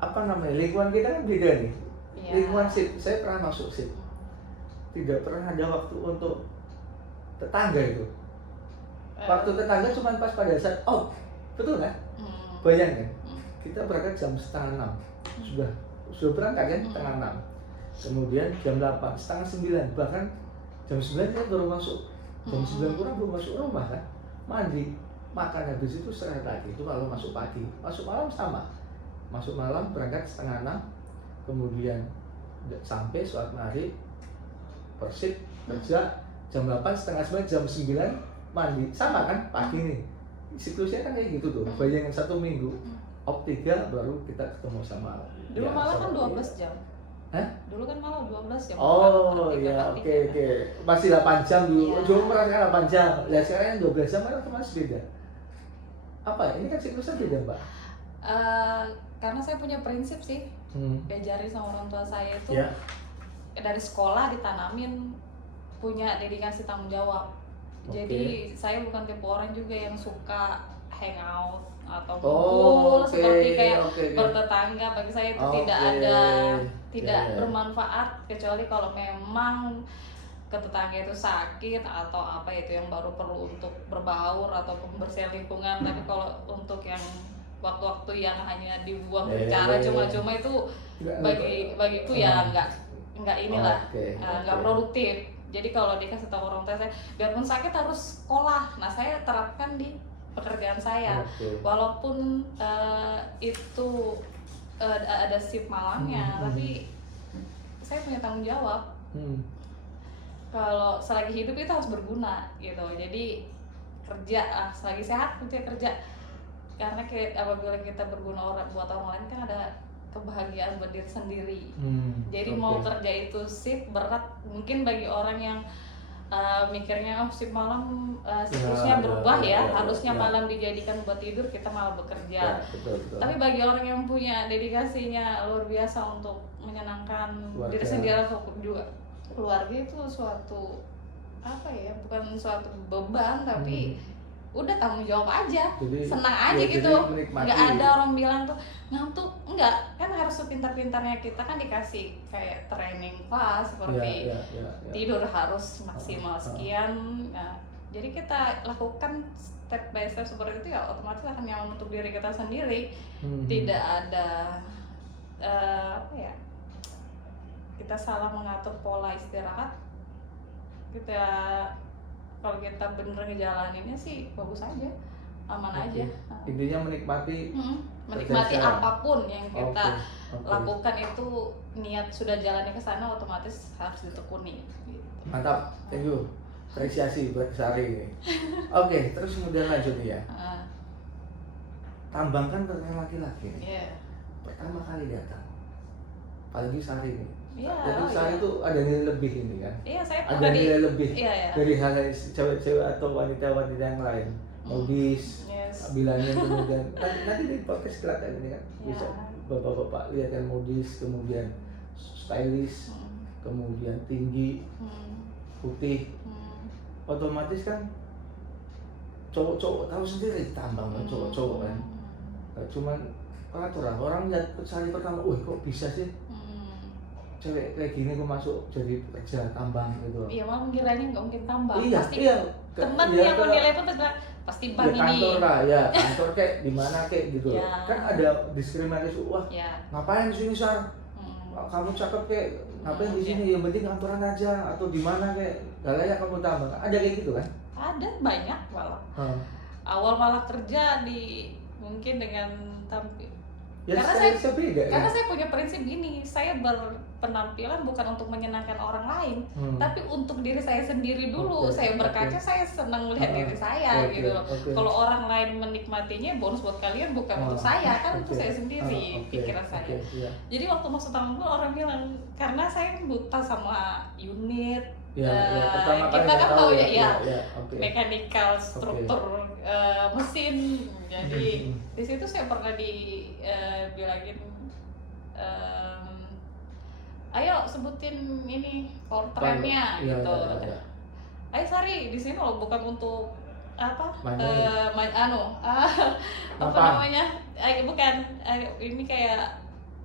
Apa namanya? Lingkungan kita kan beda nih. ya. Lingkungan shift, saya pernah masuk shift. Tidak pernah ada waktu untuk tetangga itu. Waktu tetangga cuma pas pada saat out, betul kan? Bayangkan, kita berangkat jam setengah 6, sudah berangkat kan setengah 6. Kemudian jam 8, setengah 9, bahkan jam 9 kita baru masuk, jam 9 kurang belum masuk rumah kan, mandi, makan habis itu istirahat lagi. Itu kalau masuk pagi, masuk malam sama, masuk malam berangkat setengah 6, kemudian sampai sholat maghrib, persib kerja jam 8, setengah 9, jam 9 mandi, sama kan pagi nih. Siklusnya kan kayak gitu tuh. Bayangin 1 minggu, op 3 baru kita ketemu sama. Dulu ya, malah sama kan dia. 12 jam. Hah? Dulu kan malah 12 jam. Oh Tiga iya, kali oke tiga. oke. Masih 8 jam dulu. Iya. Dulu merasakan 8 jam. Ya sekarang yang 12 jam kan otomatis beda. Apa ya? Ini kan siklusnya beda, Mbak. Karena saya punya prinsip sih, diajari sama orang tua saya itu Ya. dari sekolah ditanamin punya dedikasi tanggung jawab. Oke. Jadi saya bukan tipe orang juga yang suka hangout atau Oh, kumpul oke, seperti kayak oke. bertetangga. Bagi saya itu Oke. tidak ada, tidak Ya, ya. bermanfaat kecuali kalau memang ke tetangga itu sakit atau apa itu yang baru perlu untuk berbaur atau pembersihan lingkungan. Tapi kalau untuk yang waktu-waktu yang hanya dibuang bicara cuma-cuma itu bagiku ya nggak inilah, Oke, nggak oke. produktif. Jadi kalau dikasih tahu orang tua saya, biarpun sakit harus sekolah. Nah saya terapkan di pekerjaan saya, Oke. walaupun itu ada shift malamnya, tapi saya punya tanggung jawab. Kalau selagi hidup itu harus berguna gitu. Jadi kerja, selagi sehat kita kerja. Karena apabila kita berguna buat orang lain kan ada kebahagiaan buat diri sendiri. Jadi mau kerja itu shift berat, mungkin bagi orang yang mikirnya shift malam siklusnya berubah ya, harusnya malam dijadikan buat tidur, kita malah bekerja. Ya, betul. Tapi bagi orang yang punya dedikasinya luar biasa untuk menyenangkan Keluarga. diri sendiri ataupun juga keluarga, itu suatu apa ya, bukan suatu beban tapi udah tanggung jawab aja. Jadi, senang aja ya, gitu, jadi menikmati. nggak ada orang bilang tuh ngantuk, enggak, kan harus sepintar-pintarnya kita kan dikasih kayak training kelas seperti Ya. tidur harus maksimal sekian. Nah, jadi kita lakukan step by step seperti itu ya, otomatis akan nyaman untuk diri kita sendiri. Tidak ada apa ya, kita salah mengatur pola istirahat. Kita kalau kita bener ngejalaninnya sih bagus aja, aman aja. Intinya menikmati. Menikmati Kerja. apapun yang kita Oke. lakukan, itu niat sudah jalannya ke sana otomatis harus ditekuni gitu. Mantap, thank you. Apresiasi buat Sari ini. Oke, terus kemudian lanjut nih ya. Tambang kan pekerjaan laki-laki nih. Iya. pertama kali datang, apalagi Sari ini. Iya, Jadi oh Sari iya. itu ada nilai lebih ini kan. Iya, saya Ada pernah di nilai lebih iya ya. dari hal cewek-cewek atau wanita-wanita yang lain. Modis, Yes. bilangnya kemudian nanti di podcast kelihatan ini kan Ya. bisa bapak-bapak lihat kan modis, kemudian stylish, kemudian tinggi, putih, otomatis kan cowok-cowok tahu sendiri tambang kan cowok-cowok kan. Cuman peraturan orang lihat Sari pertama, wah kok bisa sih cewek kayak gini kok masuk jadi kerja tambang gitu. Iya, malah mengiranya nggak mungkin tambang. Iya, Pasti iya. temen Iya, yang kalau- menilai itu bilang pasti ya bang ini. kantor lah, ya kantor kayak di mana kayak gitu. Ya. Kan ada diskriminasi, wah Ya. ngapain di sini Sar? Kamu cakep kayak ngapain di sini? Yang penting kantoran aja atau di mana kayak gak layak kamu tambang. Ada kayak gitu kan? Ada banyak malah. Awal malah kerja di mungkin dengan tampil. Ya Karena saya beda Karena ya. saya punya prinsip gini, saya berpenampilan bukan untuk menyenangkan orang lain, tapi untuk diri saya sendiri dulu. Oke, Saya berkaca, oke. saya senang melihat diri saya Oke, gitu loh. oke. Kalau orang lain menikmatinya, bonus buat kalian bukan untuk saya, kan untuk Oke. saya sendiri, Oke, pikiran saya. oke, iya. Jadi waktu masuk tambang orang bilang, karena saya buta sama unit, Ya, pertama kali kita nggak kan tahu ya, oke. mechanical struktur mesin. Jadi di situ saya pernah dibilangin, ayo sebutin ini powertrainnya Iya, gitu. iya. Ayo Sari, di sini loh bukan untuk apa? Banyak. Apa Apa? namanya? Bukan, ini kayak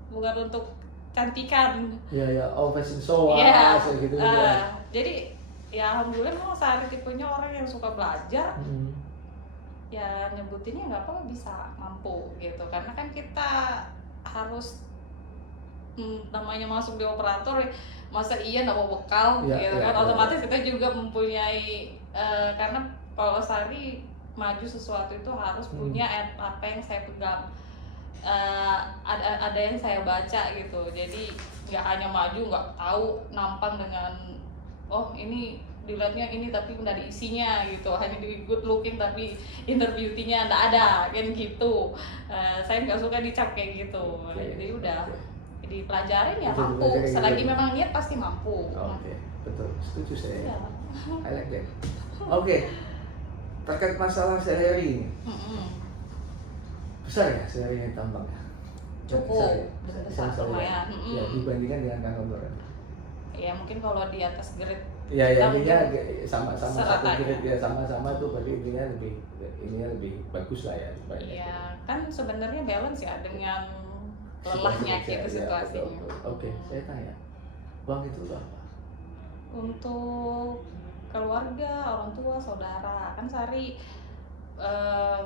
bukan untuk cantikan. Ya, oh fashion show Iya. kayak gitu. Jadi ya alhamdulillah memang Sari tipenya orang yang suka belajar. Ya nyebutinnya nggak apa bisa mampu gitu, karena kan kita harus namanya masuk di operator, masa iya nggak mau bekal Ya, gitu ya, kan, ya. otomatis kita juga mempunyai karena kalau Sari maju sesuatu itu harus punya apa yang saya pegang. Ada yang saya baca gitu, jadi nggak hanya maju nggak tahu nampang dengan oh ini dilihatnya ini tapi nggak ada isinya gitu, hanya di good looking tapi inner beauty-nya nggak ada kan gitu. Saya nggak suka dicap kayak gitu. Jadi udah dipelajarin ya Betul, mampu, dipelajarin selagi gitu. memang niat pasti mampu. Oke, betul, setuju saya. Iya. I like that. Oke, terkait masalah sehari ini, besar ya sehari tambang ya? Cukup Besar besar, ya? lumayan. Ya, dibandingkan dengan kantoran. Ya mungkin kalau di atas grade Ya, kita intinya mungkin sama-sama satu seratanya. grade ya, sama-sama tuh berarti ininya lebih bagus lah ya. banyak. Iya, kan sebenarnya balance ya dengan Situasi lelahnya kerja, gitu ya, situasinya. betul. Oke, saya tanya, uang itu apa? Untuk keluarga, orang tua, saudara, kan Sari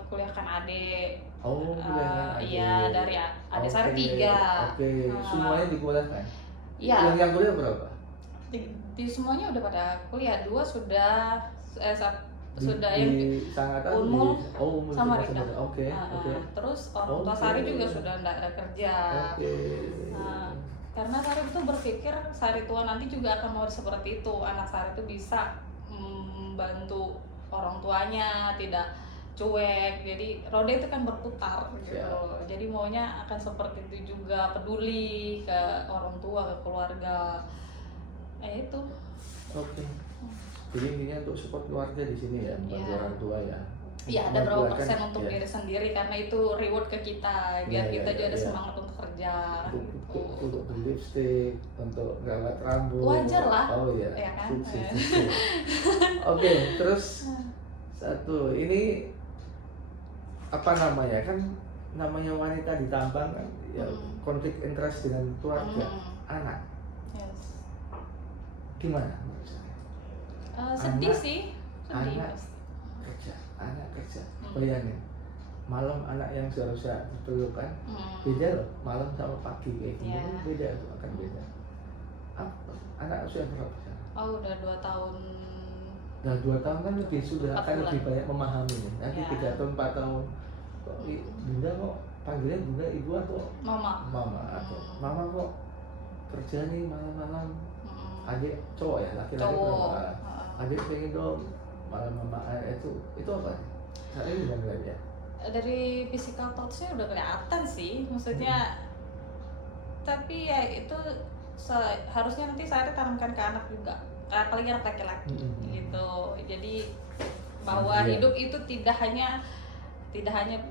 kuliahkan adik. Oh, kuliah adik. Iya, dari adik Sari 3. Oke, semuanya dikuliahkan? Iya. Yang kuliah berapa? Di semuanya udah pada kuliah, 2 sudah sudah di yang Sangatta Unmul Unmul sama Rika. Rika. Oke. Terus orang tua Oke. Sari juga sudah enggak ada kerja. Oke. Karena Sari itu berpikir Sari tua nanti juga akan mau seperti itu, anak Sari itu bisa membantu orang tuanya, tidak cuek. Jadi roda itu kan berputar gitu. Jadi maunya akan seperti itu juga, peduli ke orang tua, ke keluarga. Itu. Oke. Jadi intinya untuk support keluarga di sini ya, membantu orang tua ya. Iya, ada berapa Membuatkan- persen untuk ya. diri sendiri karena itu reward ke kita, biar Iya, kita iya, juga ada iya. semangat untuk kerja. Untuk beli lipstick, untuk rawat rambut. Wajar lah. Oh iya. Ya kan? Setuju. Oke, terus satu ini apa namanya kan namanya wanita di tambang kan ya konflik interest dengan keluarga, anak. Yes. Gimana? Sedih Anak- sih, sedih anak pasti. kerja, anak kerja. Bayangin, malam anak yang seharusnya diperlukan beda loh, malam sama pagi kayak gini Ya. beda tuh, akan beda. Apa? Anak usia berapa sekarang? Oh, udah 2 tahun. Nah 2 tahun kan sudah 4 akan bulan. lebih banyak memahami nih. Nanti Ya. 3 tahun 4 tahun kok bunda kok panggilnya bunda ibu atau Mama. mama atau mama kok kerja nih malam-malam. Adik cowok ya, laki-laki Cowok. berapa? Adik pengen dong malam mama itu apa? Saya gimana lihat ya? Dari physical touch-nya udah kelihatan sih, maksudnya tapi ya itu harusnya nanti saya tanamkan ke anak juga, apalagi anak laki-laki gitu. Jadi bahwa Iya. hidup itu tidak hanya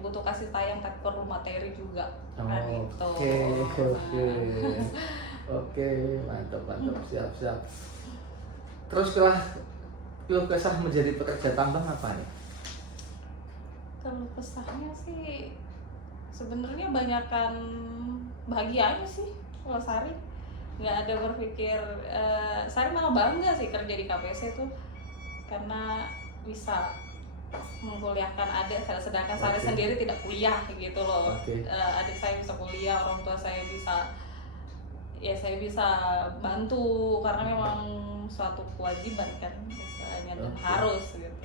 butuh kasih sayang, tapi perlu materi juga. Kan gitu. Oke, mantap, siap. Terus keluh kesah menjadi pekerja tambang apa nih? Kalau kesahnya sih sebenarnya banyakan bahagianya sih. Kalau Sari nggak ada berpikir, Sari malah bangga sih kerja di KPC tuh karena bisa menguliahkan adik, sedangkan Sari sendiri tidak kuliah gitu loh. Adik saya bisa kuliah, orang tua saya bisa, ya saya bisa bantu karena memang suatu kewajiban kan istilahnya, dan harus gitu.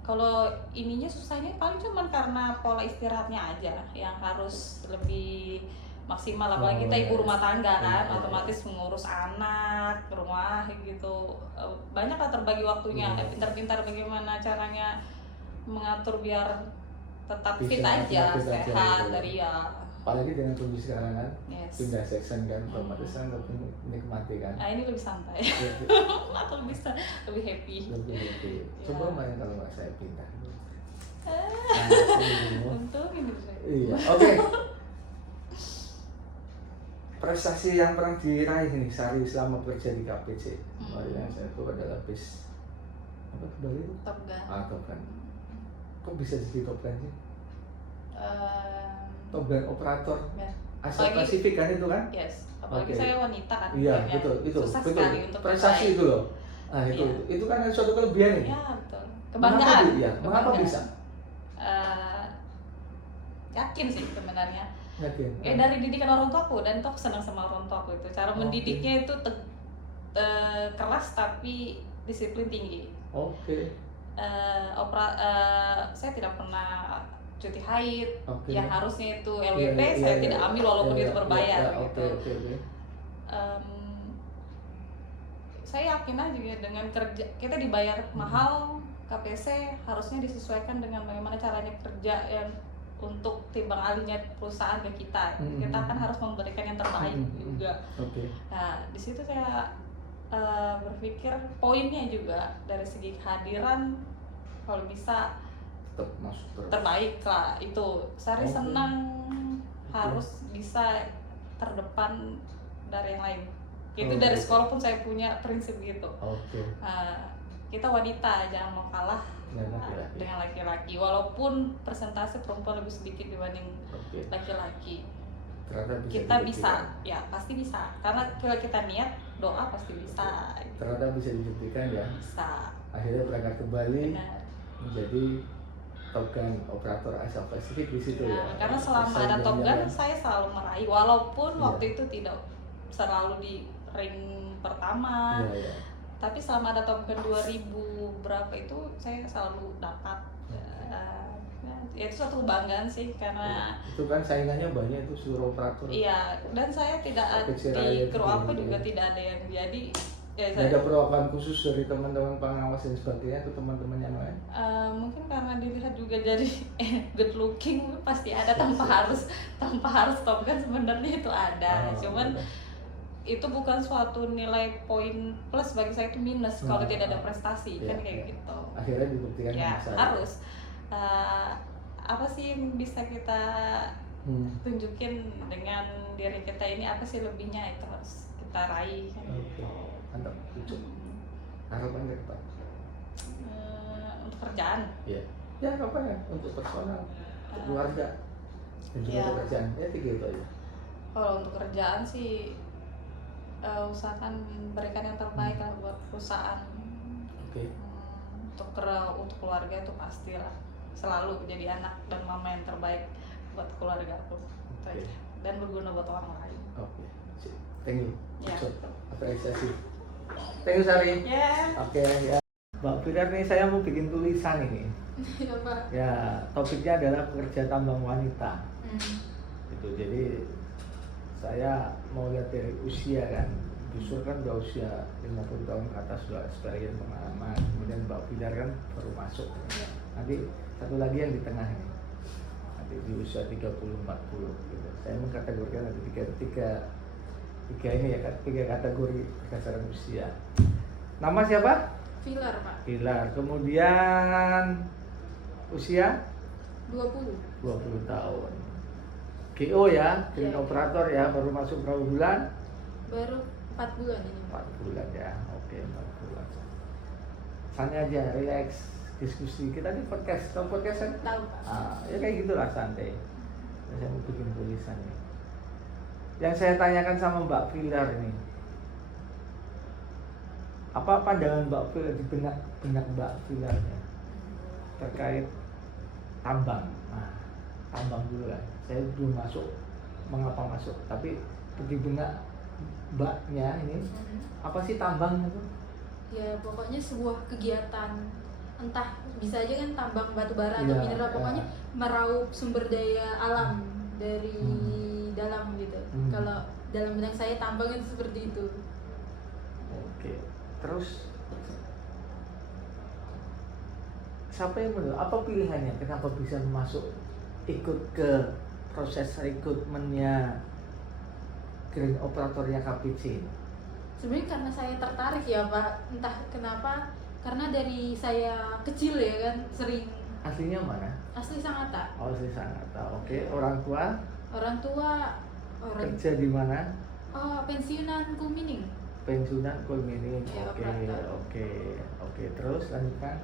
Kalau ininya susahnya paling cuman karena pola istirahatnya aja yang harus lebih maksimal, apalagi kita ibu rumah tangga kan, otomatis mengurus anak, rumah gitu, banyak lah terbagi waktunya. Pintar-pintar bagaimana caranya mengatur biar tetap fit aja, sehat dari ya. Apalagi dengan kondisi sekarang kan, pindah section kan, otomatis kan lebih menikmati kan. Ini lebih santai, atau bisa lebih happy. Coba main kalau nggak saya pindah. Untung ini saya. Iya, oke. Prestasi yang pernah diraih nih Sari selama bekerja di KPC. Yang saya tahu adalah bis apa kembali itu? Top Gun. Top Gun. Kok bisa jadi Top Gun sih? Top Gun operator. Asia Pasifik kan itu kan? Yes. Apalagi saya wanita kan. Iya, betul. Susah sekali untuk prestasi itu loh. Nah, itu kan suatu kelebihan ini. Iya, betul. Kebanggaan. Mengapa bisa? Yakin sih sebenarnya. Yakin. Dari didikan orang tuaku, dan toh senang sama orang tuaku itu. Cara mendidiknya itu keras tapi disiplin tinggi. Saya tidak pernah cuti haid, yang harusnya itu LWP saya tidak ambil walaupun itu berbayar gitu. Saya yakin aja ya, dengan kerja kita dibayar mahal, KPC harusnya disesuaikan dengan bagaimana caranya kerja yang untuk timbang alihnya perusahaan ke kita. Kita kan harus memberikan yang terbaik juga. Nah, di situ saya berpikir poinnya juga dari segi kehadiran, kalau bisa terbaik lah itu. Sari senang harus bisa terdepan dari yang lain. Itu dari sekolah pun saya punya prinsip gitu. Kita wanita jangan mau kalah dengan laki-laki, walaupun persentase perempuan lebih sedikit dibanding laki-laki. Kita bisa, ya pasti bisa. Karena kalau kita niat, doa pasti bisa. Ternyata bisa dibuktikan ya. Bisa. Akhirnya berangkat kembali menjadi Top Gun operator Asia Pasifik di situ ya. Karena selama ada Top Gun saya selalu meraih, walaupun waktu itu tidak selalu di ring pertama. Tapi selama ada Top Gun 2000 berapa itu saya selalu dapat. Itu suatu kebanggaan sih, karena itu kan saingannya banyak itu seluruh operator. Iya, dan saya tidak di kru apa juga tidak ada yang jadi. Ada perlakuan khusus dari teman-teman pengawas dan sebagainya atau teman-teman yang lain? Mungkin karena dilihat juga jadi good looking, pasti ada tanpa harus Top Gun sebenarnya itu ada. Cuman itu bukan suatu nilai poin plus, bagi saya itu minus kalau tidak ada prestasi kan kayak gitu. Akhirnya dibuktikan harus. Apa sih yang bisa kita tunjukin dengan diri kita ini, apa sih lebihnya, itu harus kita raih kan. Mantap, lucu. Harapan ke depan? Untuk kerjaan? Iya. Ya apa ya, untuk personal, untuk keluarga, dan juga pekerjaan. Ya 3 itu aja. Kalau untuk kerjaan sih usahakan berikan yang terbaik lah buat perusahaan. Untuk keluarga itu pastilah selalu jadi anak dan mama yang terbaik buat keluarga aku. Dan berguna buat orang lain. Thank you. Apresiasi. Thank you Sari. Ya. Mbak Fira nih, saya mau bikin tulisan ini. Ya, topiknya adalah pekerja tambang wanita. Gitu. Jadi saya mau lihat dari usia kan. Busur kan udah usia 50 tahun ke atas, sudah experience pengalaman. Kemudian Mbak Fira kan baru masuk. Nanti satu lagi yang di tengah ini. Nanti di usia 30-40 gitu. Saya mengkategorikan ada tiga tiga ini ya, tiga kategori berdasarkan usia. Nama siapa? Pilar Pak. Pilar. Kemudian usia 20. 20 tahun. GO ya, Green Iya. Operator ya, baru masuk berapa bulan? Baru 4 bulan ini. 4 bulan ya, oke 4 bulan. Santai aja, relax, diskusi. Kita di podcast, tahu podcast kan? Tahu Pak. Ya kayak gitulah santai. Saya mau bikin tulisan nih. Yang saya tanyakan sama Mbak Pilar ini, apa pandangan Mbak Pilar di benak Mbak Pilarnya terkait tambang? Nah, tambang dulu lah. Saya belum masuk, mengapa masuk? Tapi di benak Mbaknya ini, apa sih tambang itu? Ya pokoknya sebuah kegiatan, entah bisa aja kan tambang batu bara atau Iya, mineral, iya. pokoknya meraup sumber daya alam dari dalam gitu. Kalau dalam bidang saya tambang itu seperti itu. Oke, terus siapa yang menurut? Apa pilihannya? Kenapa bisa masuk ikut ke proses rekrutmennya Green Operatornya KPC? Sebenarnya karena saya tertarik ya Pak, entah kenapa, karena dari saya kecil ya kan sering Aslinya mana? asli Sangatta. Oh, asli Sangatta. Oke, orang tua Orang tua kerja di mana? pensiunan Kumining. Pensiunan Kulmining. Iya, Oke, operator. oke. Terus lanjutkan.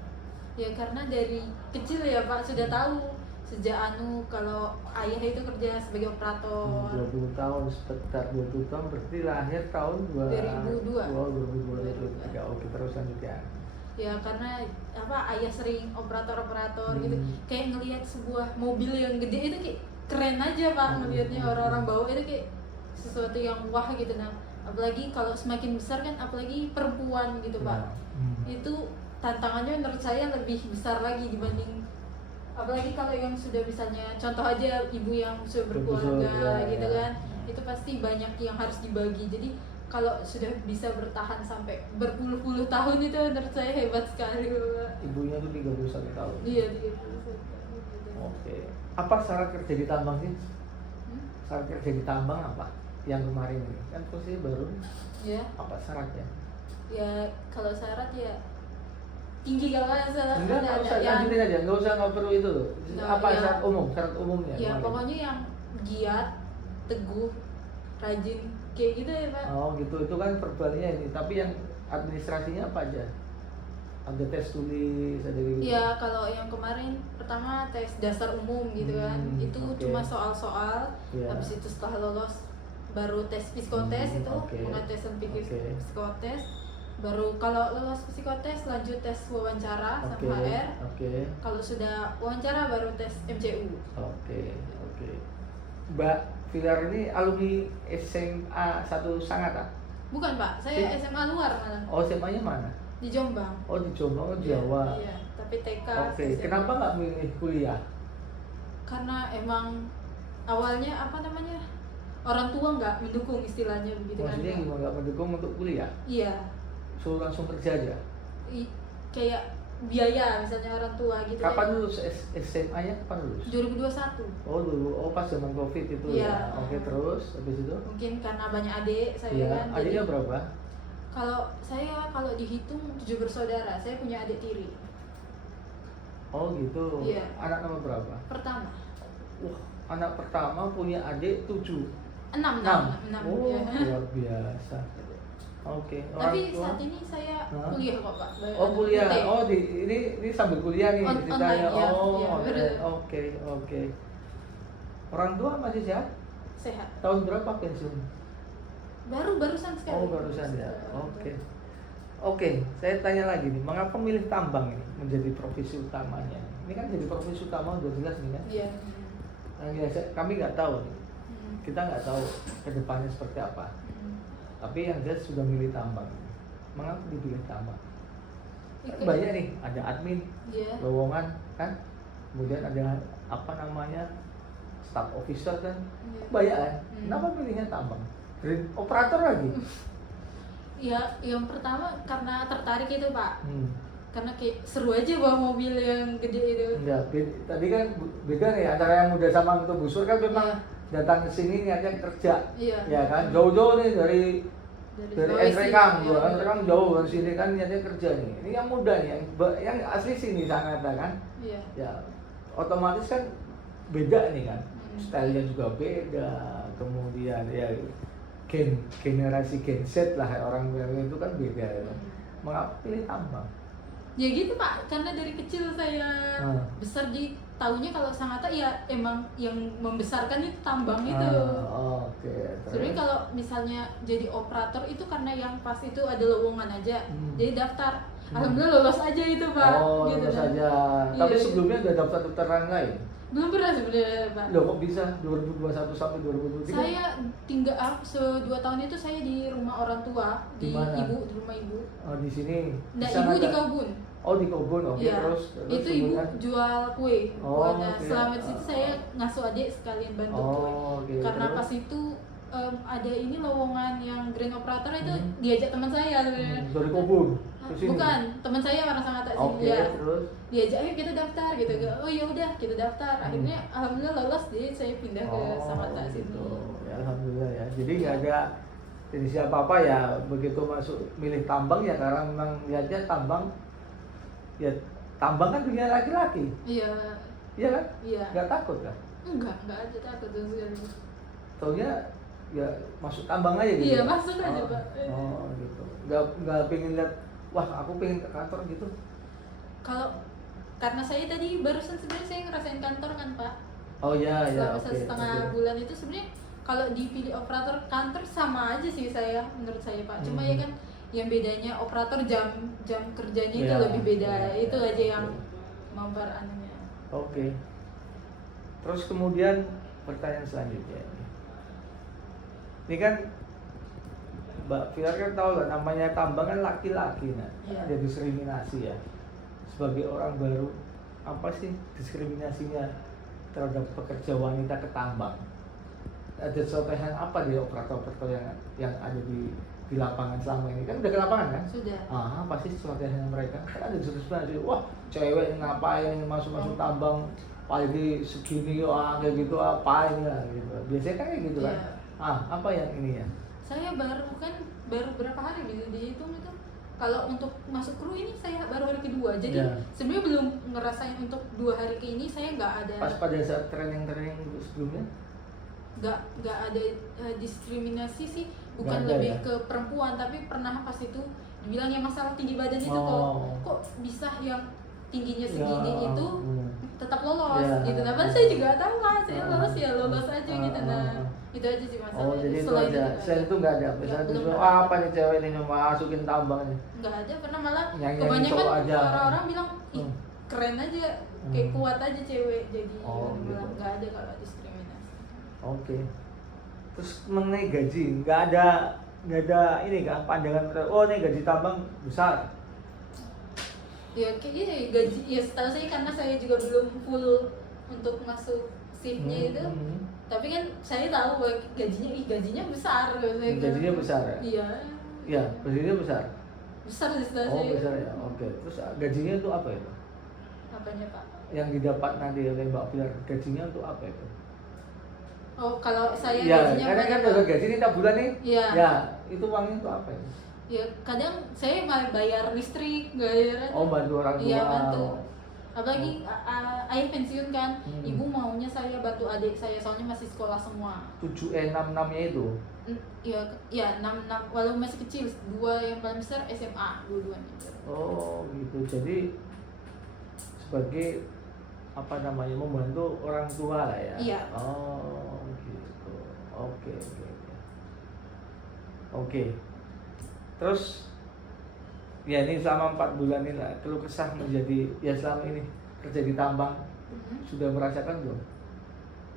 Ya karena dari kecil ya Pak sudah tahu sejak kalau ayah itu kerja sebagai operator. 20 tahun, sekitar 20 tahun berarti lahir tahun 2002. 2023. Oke, terus lanjutkan. Ya karena ayah sering operator gitu, kayak ngelihat sebuah mobil yang gede itu kayak keren aja Pak, ngelihatnya orang-orang bawa itu kayak sesuatu yang wah gitu. Nah apalagi kalau semakin besar kan, apalagi perempuan gitu Pak, itu tantangannya menurut saya lebih besar lagi dibanding, apalagi kalau yang sudah misalnya contoh aja ibu yang sudah berkeluarga gitu kan, itu pasti banyak yang harus dibagi. Jadi kalau sudah bisa bertahan sampai berpuluh-puluh tahun itu menurut saya hebat sekali Pak. Ibunya tuh 31 tahun. Iya 31 tahun. Oke. Apa syarat kerja di tambang sih? Syarat kerja di tambang apa? Yang kemarin ini kan posisi baru. Ya, Apa syaratnya? ya kalau syarat ya tinggi kalau nggak salah. Enggak usah, yang lanjutin aja. Enggak usah, nggak perlu itu loh. Nah, Apa yang- syarat umumnya? ya kemarin? pokoknya yang giat, teguh, rajin kayak gitu ya Pak. Oh gitu, itu kan verbalnya ini. Tapi yang administrasinya apa aja? Ada tes tulis, ada gitu. Ya kalau yang kemarin pertama tes dasar umum gitu kan, itu oke. cuma soal-soal. Iya. Habis itu setelah lolos baru tes psikotes itu, oke. pengetesan Oke. psikotes. Baru kalau lolos psikotes lanjut tes wawancara Oke, sama HR. oke, Kalau sudah wawancara baru tes MCU. oke. Mbak Pilar ini alumni SMA 1 Sangatta? Bukan Pak, saya SMA luar malah, Oh, SMA-nya mana? di Jombang. Oh, di Jombang, oh, Iya, Jawa. Iya, tapi TK. Oke, SMA. kenapa nggak milih kuliah? Karena emang awalnya orang tua nggak mendukung istilahnya begitu kan. Maksudnya gimana nggak mendukung untuk kuliah? Iya, Suruh langsung kerja aja? kayak biaya misalnya orang tua gitu. Kapan ya. lulus SMA-nya? Kapan lulus? 2021. Oh dulu, pas zaman COVID itu Iya. ya. Oke, terus habis itu? Mungkin karena banyak adik saya Iya. kan. Adiknya jadi berapa? kalau dihitung 7 bersaudara, saya punya adik tiri. Oh gitu. Iya. Anak nomor berapa? Pertama. Wah, anak pertama punya adik 7. 6. Oh, Ya. luar biasa. Oke. Tapi orang tua? saat ini saya Hah? kuliah kok Pak. Oh kuliah. UT. Oh ini sambil kuliah nih ceritanya. Online, ya. Oh Iya, oke, bener. oke. Orang tua masih sehat? Sehat. Tahun berapa pensiun? Barusan sekali. Oh barusan ya. Oke, saya tanya lagi nih, mengapa milih tambang ini menjadi profesi utamanya? Ini kan jadi profesi utama udah jelas nih kan? Iya. Kami nggak tahu nih, Hmm. kita nggak tahu kedepannya seperti apa. Hmm. Tapi yang jelas sudah milih tambang. Mengapa dipilih tambang? Ikut. Banyak nih, ada admin, Iya. lowongan kan, kemudian ada staff officer kan, Iya. banyak kan. Hmm. Kenapa pilihnya tambang? Green operator lagi. Ya, yang pertama karena tertarik itu Pak. Hmm. Karena kayak seru aja bawa mobil yang gede itu. Enggak, tadi kan beda nih antara yang muda sama untuk busur kan memang Iya. datang ke sini niatnya kerja, Iya. ya kan? Jauh-jauh nih dari Sulawesi, Entrekang, iya. Entrekang jauh dari sini kan niatnya kerja nih. Ini yang muda nih, yang asli sini Sangatta kan? Iya. Ya, otomatis kan beda nih kan, Hmm. stylenya juga beda, kemudian ya generasi Gen Z lah orang bilang itu kan beda ya. Mengapa pilih tambang? Ya gitu Pak, karena dari kecil saya besar di taunya kalau Sangatta ya emang yang membesarkan itu tambang itu. Oke. Sebenarnya kalau misalnya jadi operator itu karena yang pas itu ada lowongan aja, jadi daftar. Alhamdulillah lolos aja itu Pak. Oh, gitu lolos kan. aja. Iya, Tapi iya. sebelumnya udah daftar yang lain? Belum pernah sebenarnya Pak. Loh kok bisa 2021 sampai 2023? Saya tinggal 2 tahun itu saya di rumah orang tua, Di mana? di rumah ibu. Oh, di sini. Nah, Di ibu di Sangatta? Kebun. Oh, di Kebun. Oke, Iya. terus Itu ibu kemudian? jual kue. Oh, Buatnya. oke. Selama di situ saya ngasuh adik sekalian bantu kue. Oh, oke. Karena Terus? pas itu ada ini lowongan yang grand operator itu Hmm. diajak teman saya sebenarnya. Dari Kebun ke sini? Bukan, teman saya orang Sangatta sih. Oke, Ya. terus? Diajak ayo kita daftar gitu. Oh ya udah kita daftar. Akhirnya alhamdulillah lolos jadi saya pindah ke Sangatta sini. gitu. Ya, alhamdulillah ya. Jadi nggak ada jadi siapa-apa ya begitu masuk milih tambang ya karena memang lihatnya tambang ya tambang kan dunia laki-laki. Iya. Iya kan? Iya. Nggak takut kan? Enggak ada takut sama sekali. Taunya ya masuk tambang aja gitu. Iya, masuk aja, Oh, Pak. Oh, gitu. Nggak pengen lihat, wah aku pengen ke kantor gitu. Kalau karena saya tadi barusan sebenarnya saya ngerasain kantor kan Pak. Oh ya, ya, Selama oke. setengah oke. bulan itu sebenarnya kalau dipilih operator kantor sama aja sih saya menurut saya Pak. Cuma ya kan yang bedanya operator jam kerjanya itu Ya, lebih beda. ya, Itu ya, aja oke. yang memperannya. Oke. Terus kemudian pertanyaan selanjutnya ini kan Mbak Filar kan tahu lah namanya tambang kan laki-laki nah Iya. ada diskriminasi ya sebagai orang baru apa sih diskriminasinya terhadap pekerja wanita ke tambang? Ada contohnya apa di operator-operator yang ada di lapangan selama ini kan udah ke lapangan kan? Sudah. Apa sih contohnya mereka? Kan ada diskriminasi, wah cewek ngapain masuk tambang pagi segini kayak gitu apain ya gitu. Biasanya kan kayak gitu kan. Iya. Apa yang ini ya? Saya baru berapa hari gitu dihitung itu. Kalau untuk masuk kru ini saya baru hari kedua. Jadi Iya. sebenarnya belum ngerasain untuk 2 hari ke ini saya nggak ada. Pas pada saat training sebelumnya? nggak ada diskriminasi sih, bukan Nggak ada lebih ya? ke perempuan, tapi pernah pas itu dibilang yang masalah tinggi badan itu Oh. kok bisa yang tingginya segini Ya, itu tetap lolos Ya. gitu. Nah, padahal saya juga tahu lah saya Ah. lolos ya lolos aja gitu. Nah, Ah. itu aja sih masalah. Oh jadi itu Selain aja. nggak Selain ada. itu nggak ada. Nggak, Misalnya belum tuh, ada. apa nih cewek ini masukin tambang nih? Nggak ada, pernah malah Nyanyi kebanyakan cowok aja. orang-orang bilang ih Hmm. keren aja, kayak Hmm. kuat aja cewek, jadi Oh, orang bilang gitu. nggak ada kalau diskriminasi. Oke. Terus mengenai gaji, nggak ada ini kan pandangan oh ini gaji tambang besar. Ya kayaknya gaji ya setahu saya karena saya juga belum full untuk masuk shiftnya itu. Tapi kan saya tahu bahwa gajinya besar. Saya Gajinya besar ya? Iya. Ya, gajinya besar. Besar sih setahu Oh saya. besar ya. Oke. Terus gajinya itu apa itu? Apanya Pak? Yang didapat nanti oleh Mbak Pilar gajinya untuk apa itu? Oh kalau saya Ya, gajinya karena kan berapa? dapat gaji ini tiap bulan nih. Iya. Ya, itu uangnya itu apa ya? Ya kadang saya malah bayar listrik, bayar. Oh bantu orang tua. Iya bantu. Apalagi ayah pensiun kan, Hmm. ibu maunya saya bantu adik saya soalnya masih sekolah semua. 766-nya itu. Ya 6 walaupun masih kecil, 2 yang paling besar SMA dua-duanya. Oh gitu. Jadi sebagai apa namanya membantu orang tua lah ya. Iya. Oh gitu. Oke oke oke. Oke. Terus ya ini selama 4 bulan ini lah keluh kesah menjadi ya selama ini kerja di tambang sudah merasakan belum?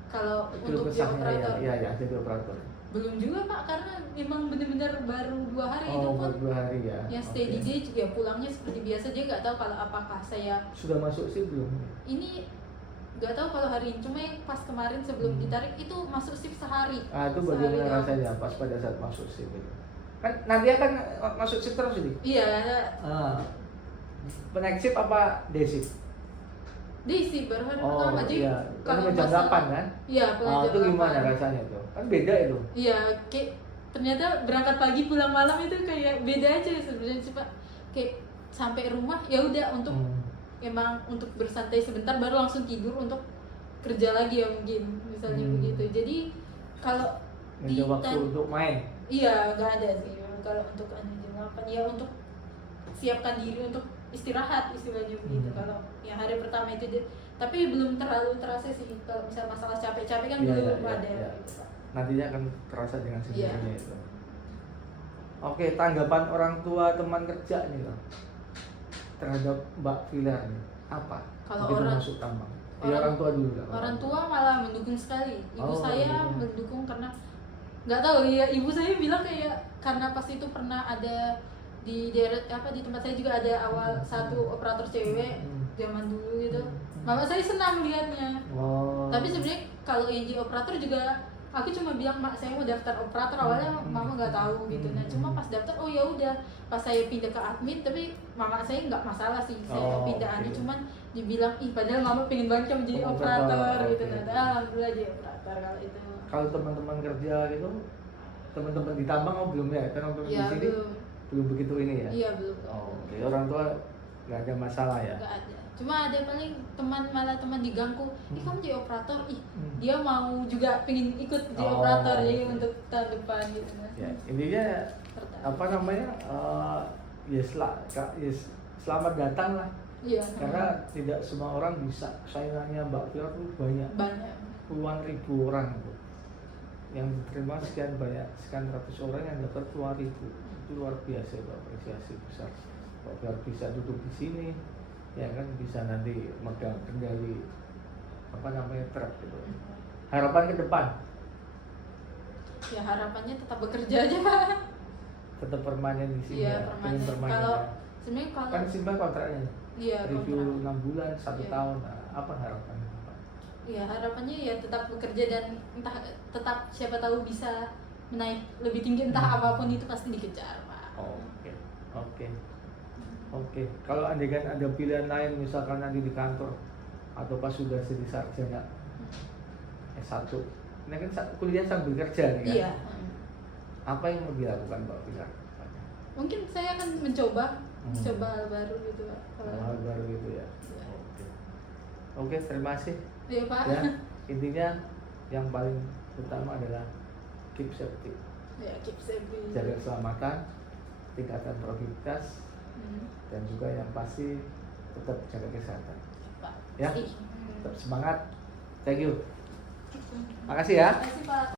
Kalau Keluh untuk jadi kesahnya operator ya jadi operator. belum juga Pak, karena memang benar-benar baru 2 hari itu Oh pun baru 2 hari ya. yang stay Oke. di dia juga pulangnya seperti biasa, dia nggak tahu kalau apakah saya Sudah masuk sih belum? ini nggak tahu kalau hari ini, cuma yang pas kemarin sebelum ditarik itu masuk shift sehari. Itu Sehari bagaimana doang. rasanya pas pada saat masuk shift itu? Kan nanti akan masuk shift terus ini. Iya, Naik shift apa day shift? Diisi baru hari Oh pertama. Jadi iya, kan jam masalah- 8 kan? Iya, pulang Oh, jam itu gimana 8. rasanya tuh? Kan beda itu. Iya, kayak ternyata berangkat pagi pulang malam itu kayak beda aja sebenarnya sih Pak. Kayak sampai rumah ya udah untuk emang untuk bersantai sebentar baru langsung tidur untuk kerja lagi ya mungkin misalnya begitu. Jadi kalau Ada waktu untuk main. iya nggak ada sih kalau untuk jam 8 ya untuk siapkan diri untuk istirahat istilahnya begitu. Kalau yang hari pertama itu tapi belum terlalu terasa sih kalau misal masalah capek-capek kan Iya, belum iya, ada iya. gitu, Pak. Nantinya akan terasa dengan sendirinya Iya. itu. Oke, tanggapan orang tua teman kerja nih loh terhadap Mbak Pilar nih apa? Kalau Begitu orang- masuk tambang. Ya orang tua dulu lah. Orang tua malah mendukung sekali. Ibu Oh, saya mendukung. mendukung karena nggak tahu ya ibu saya bilang kayak karena pas itu pernah ada di daerah apa di tempat saya juga ada awal satu operator cewek zaman dulu gitu. Mama saya senang lihatnya. Oh. Tapi sebenarnya kalau yang jadi operator juga aku cuma bilang mak saya mau daftar operator awalnya mama nggak tahu gitu. Nah cuma pas daftar oh ya udah pas saya pindah ke admin tapi mama saya nggak masalah sih saya Oh, pindahannya oke. cuman dibilang ih padahal mama pengen banget kamu jadi Oh, operator oke. gitu. Nah alhamdulillah jadi operator kalau itu. Kalau teman-teman kerja gitu, teman-teman di tambang oh belum ya? Karena di Ya sini belum begitu ini ya. iya belum. Oh, oke. Orang tua nggak ada masalah ya. Nggak ada. Cuma ada paling malah teman diganggu, ih kamu jadi operator, ih dia mau juga pengen ikut jadi Oh, operator jadi oke. untuk tahun depan gitu. Ya, intinya Tertarik. apa namanya? Ya, ya selamat datang lah. Iya. Karena tidak semua orang bisa. Saingannya Mbak Pilar tuh banyak. banyak. Puluhan ribu orang tuh. Yang diterima sekian banyak, sekian ratus orang yang dapat puluhan ribu. Itu luar biasa, Pak. Apresiasi besar. Mbak Pilar bisa duduk di sini, ya kan bisa nanti megang kendali apa namanya truk gitu. Harapan ke depan Ya harapannya tetap bekerja aja Pak. tetap permanen di sini. Iya ya. Pengen permanen. Kalau sebenarnya kalau kan simpel kontraknya. iya Review kontrak. 6 bulan, 1 Iya. tahun. Nah, apa harapannya, Pak? Iya harapannya ya tetap bekerja dan entah tetap siapa tahu bisa menaik lebih tinggi entah apapun itu pasti dikejar Pak. Oke, oke, oke. Kalau andai kan ada pilihan lain, misalkan nanti di kantor atau pas sudah jadi sarjana S1, ini kan kuliah sambil kerja nih kan? Iya. Apa yang mau dilakukan Mbak Pilar? Mungkin saya akan mencoba Hmm. hal baru gitu Pak. Hal baru itu ya. Iya. Oke, oke, terima kasih. Iya Pak. Ya, intinya yang paling utama adalah keep safety, Ya keep safe. jaga keselamatan, tingkatkan produktivitas, dan juga yang pasti tetap jaga kesehatan. Pak. Ya. Ih. Tetap semangat. Thank you. Makasih ya. Terima kasih Pak.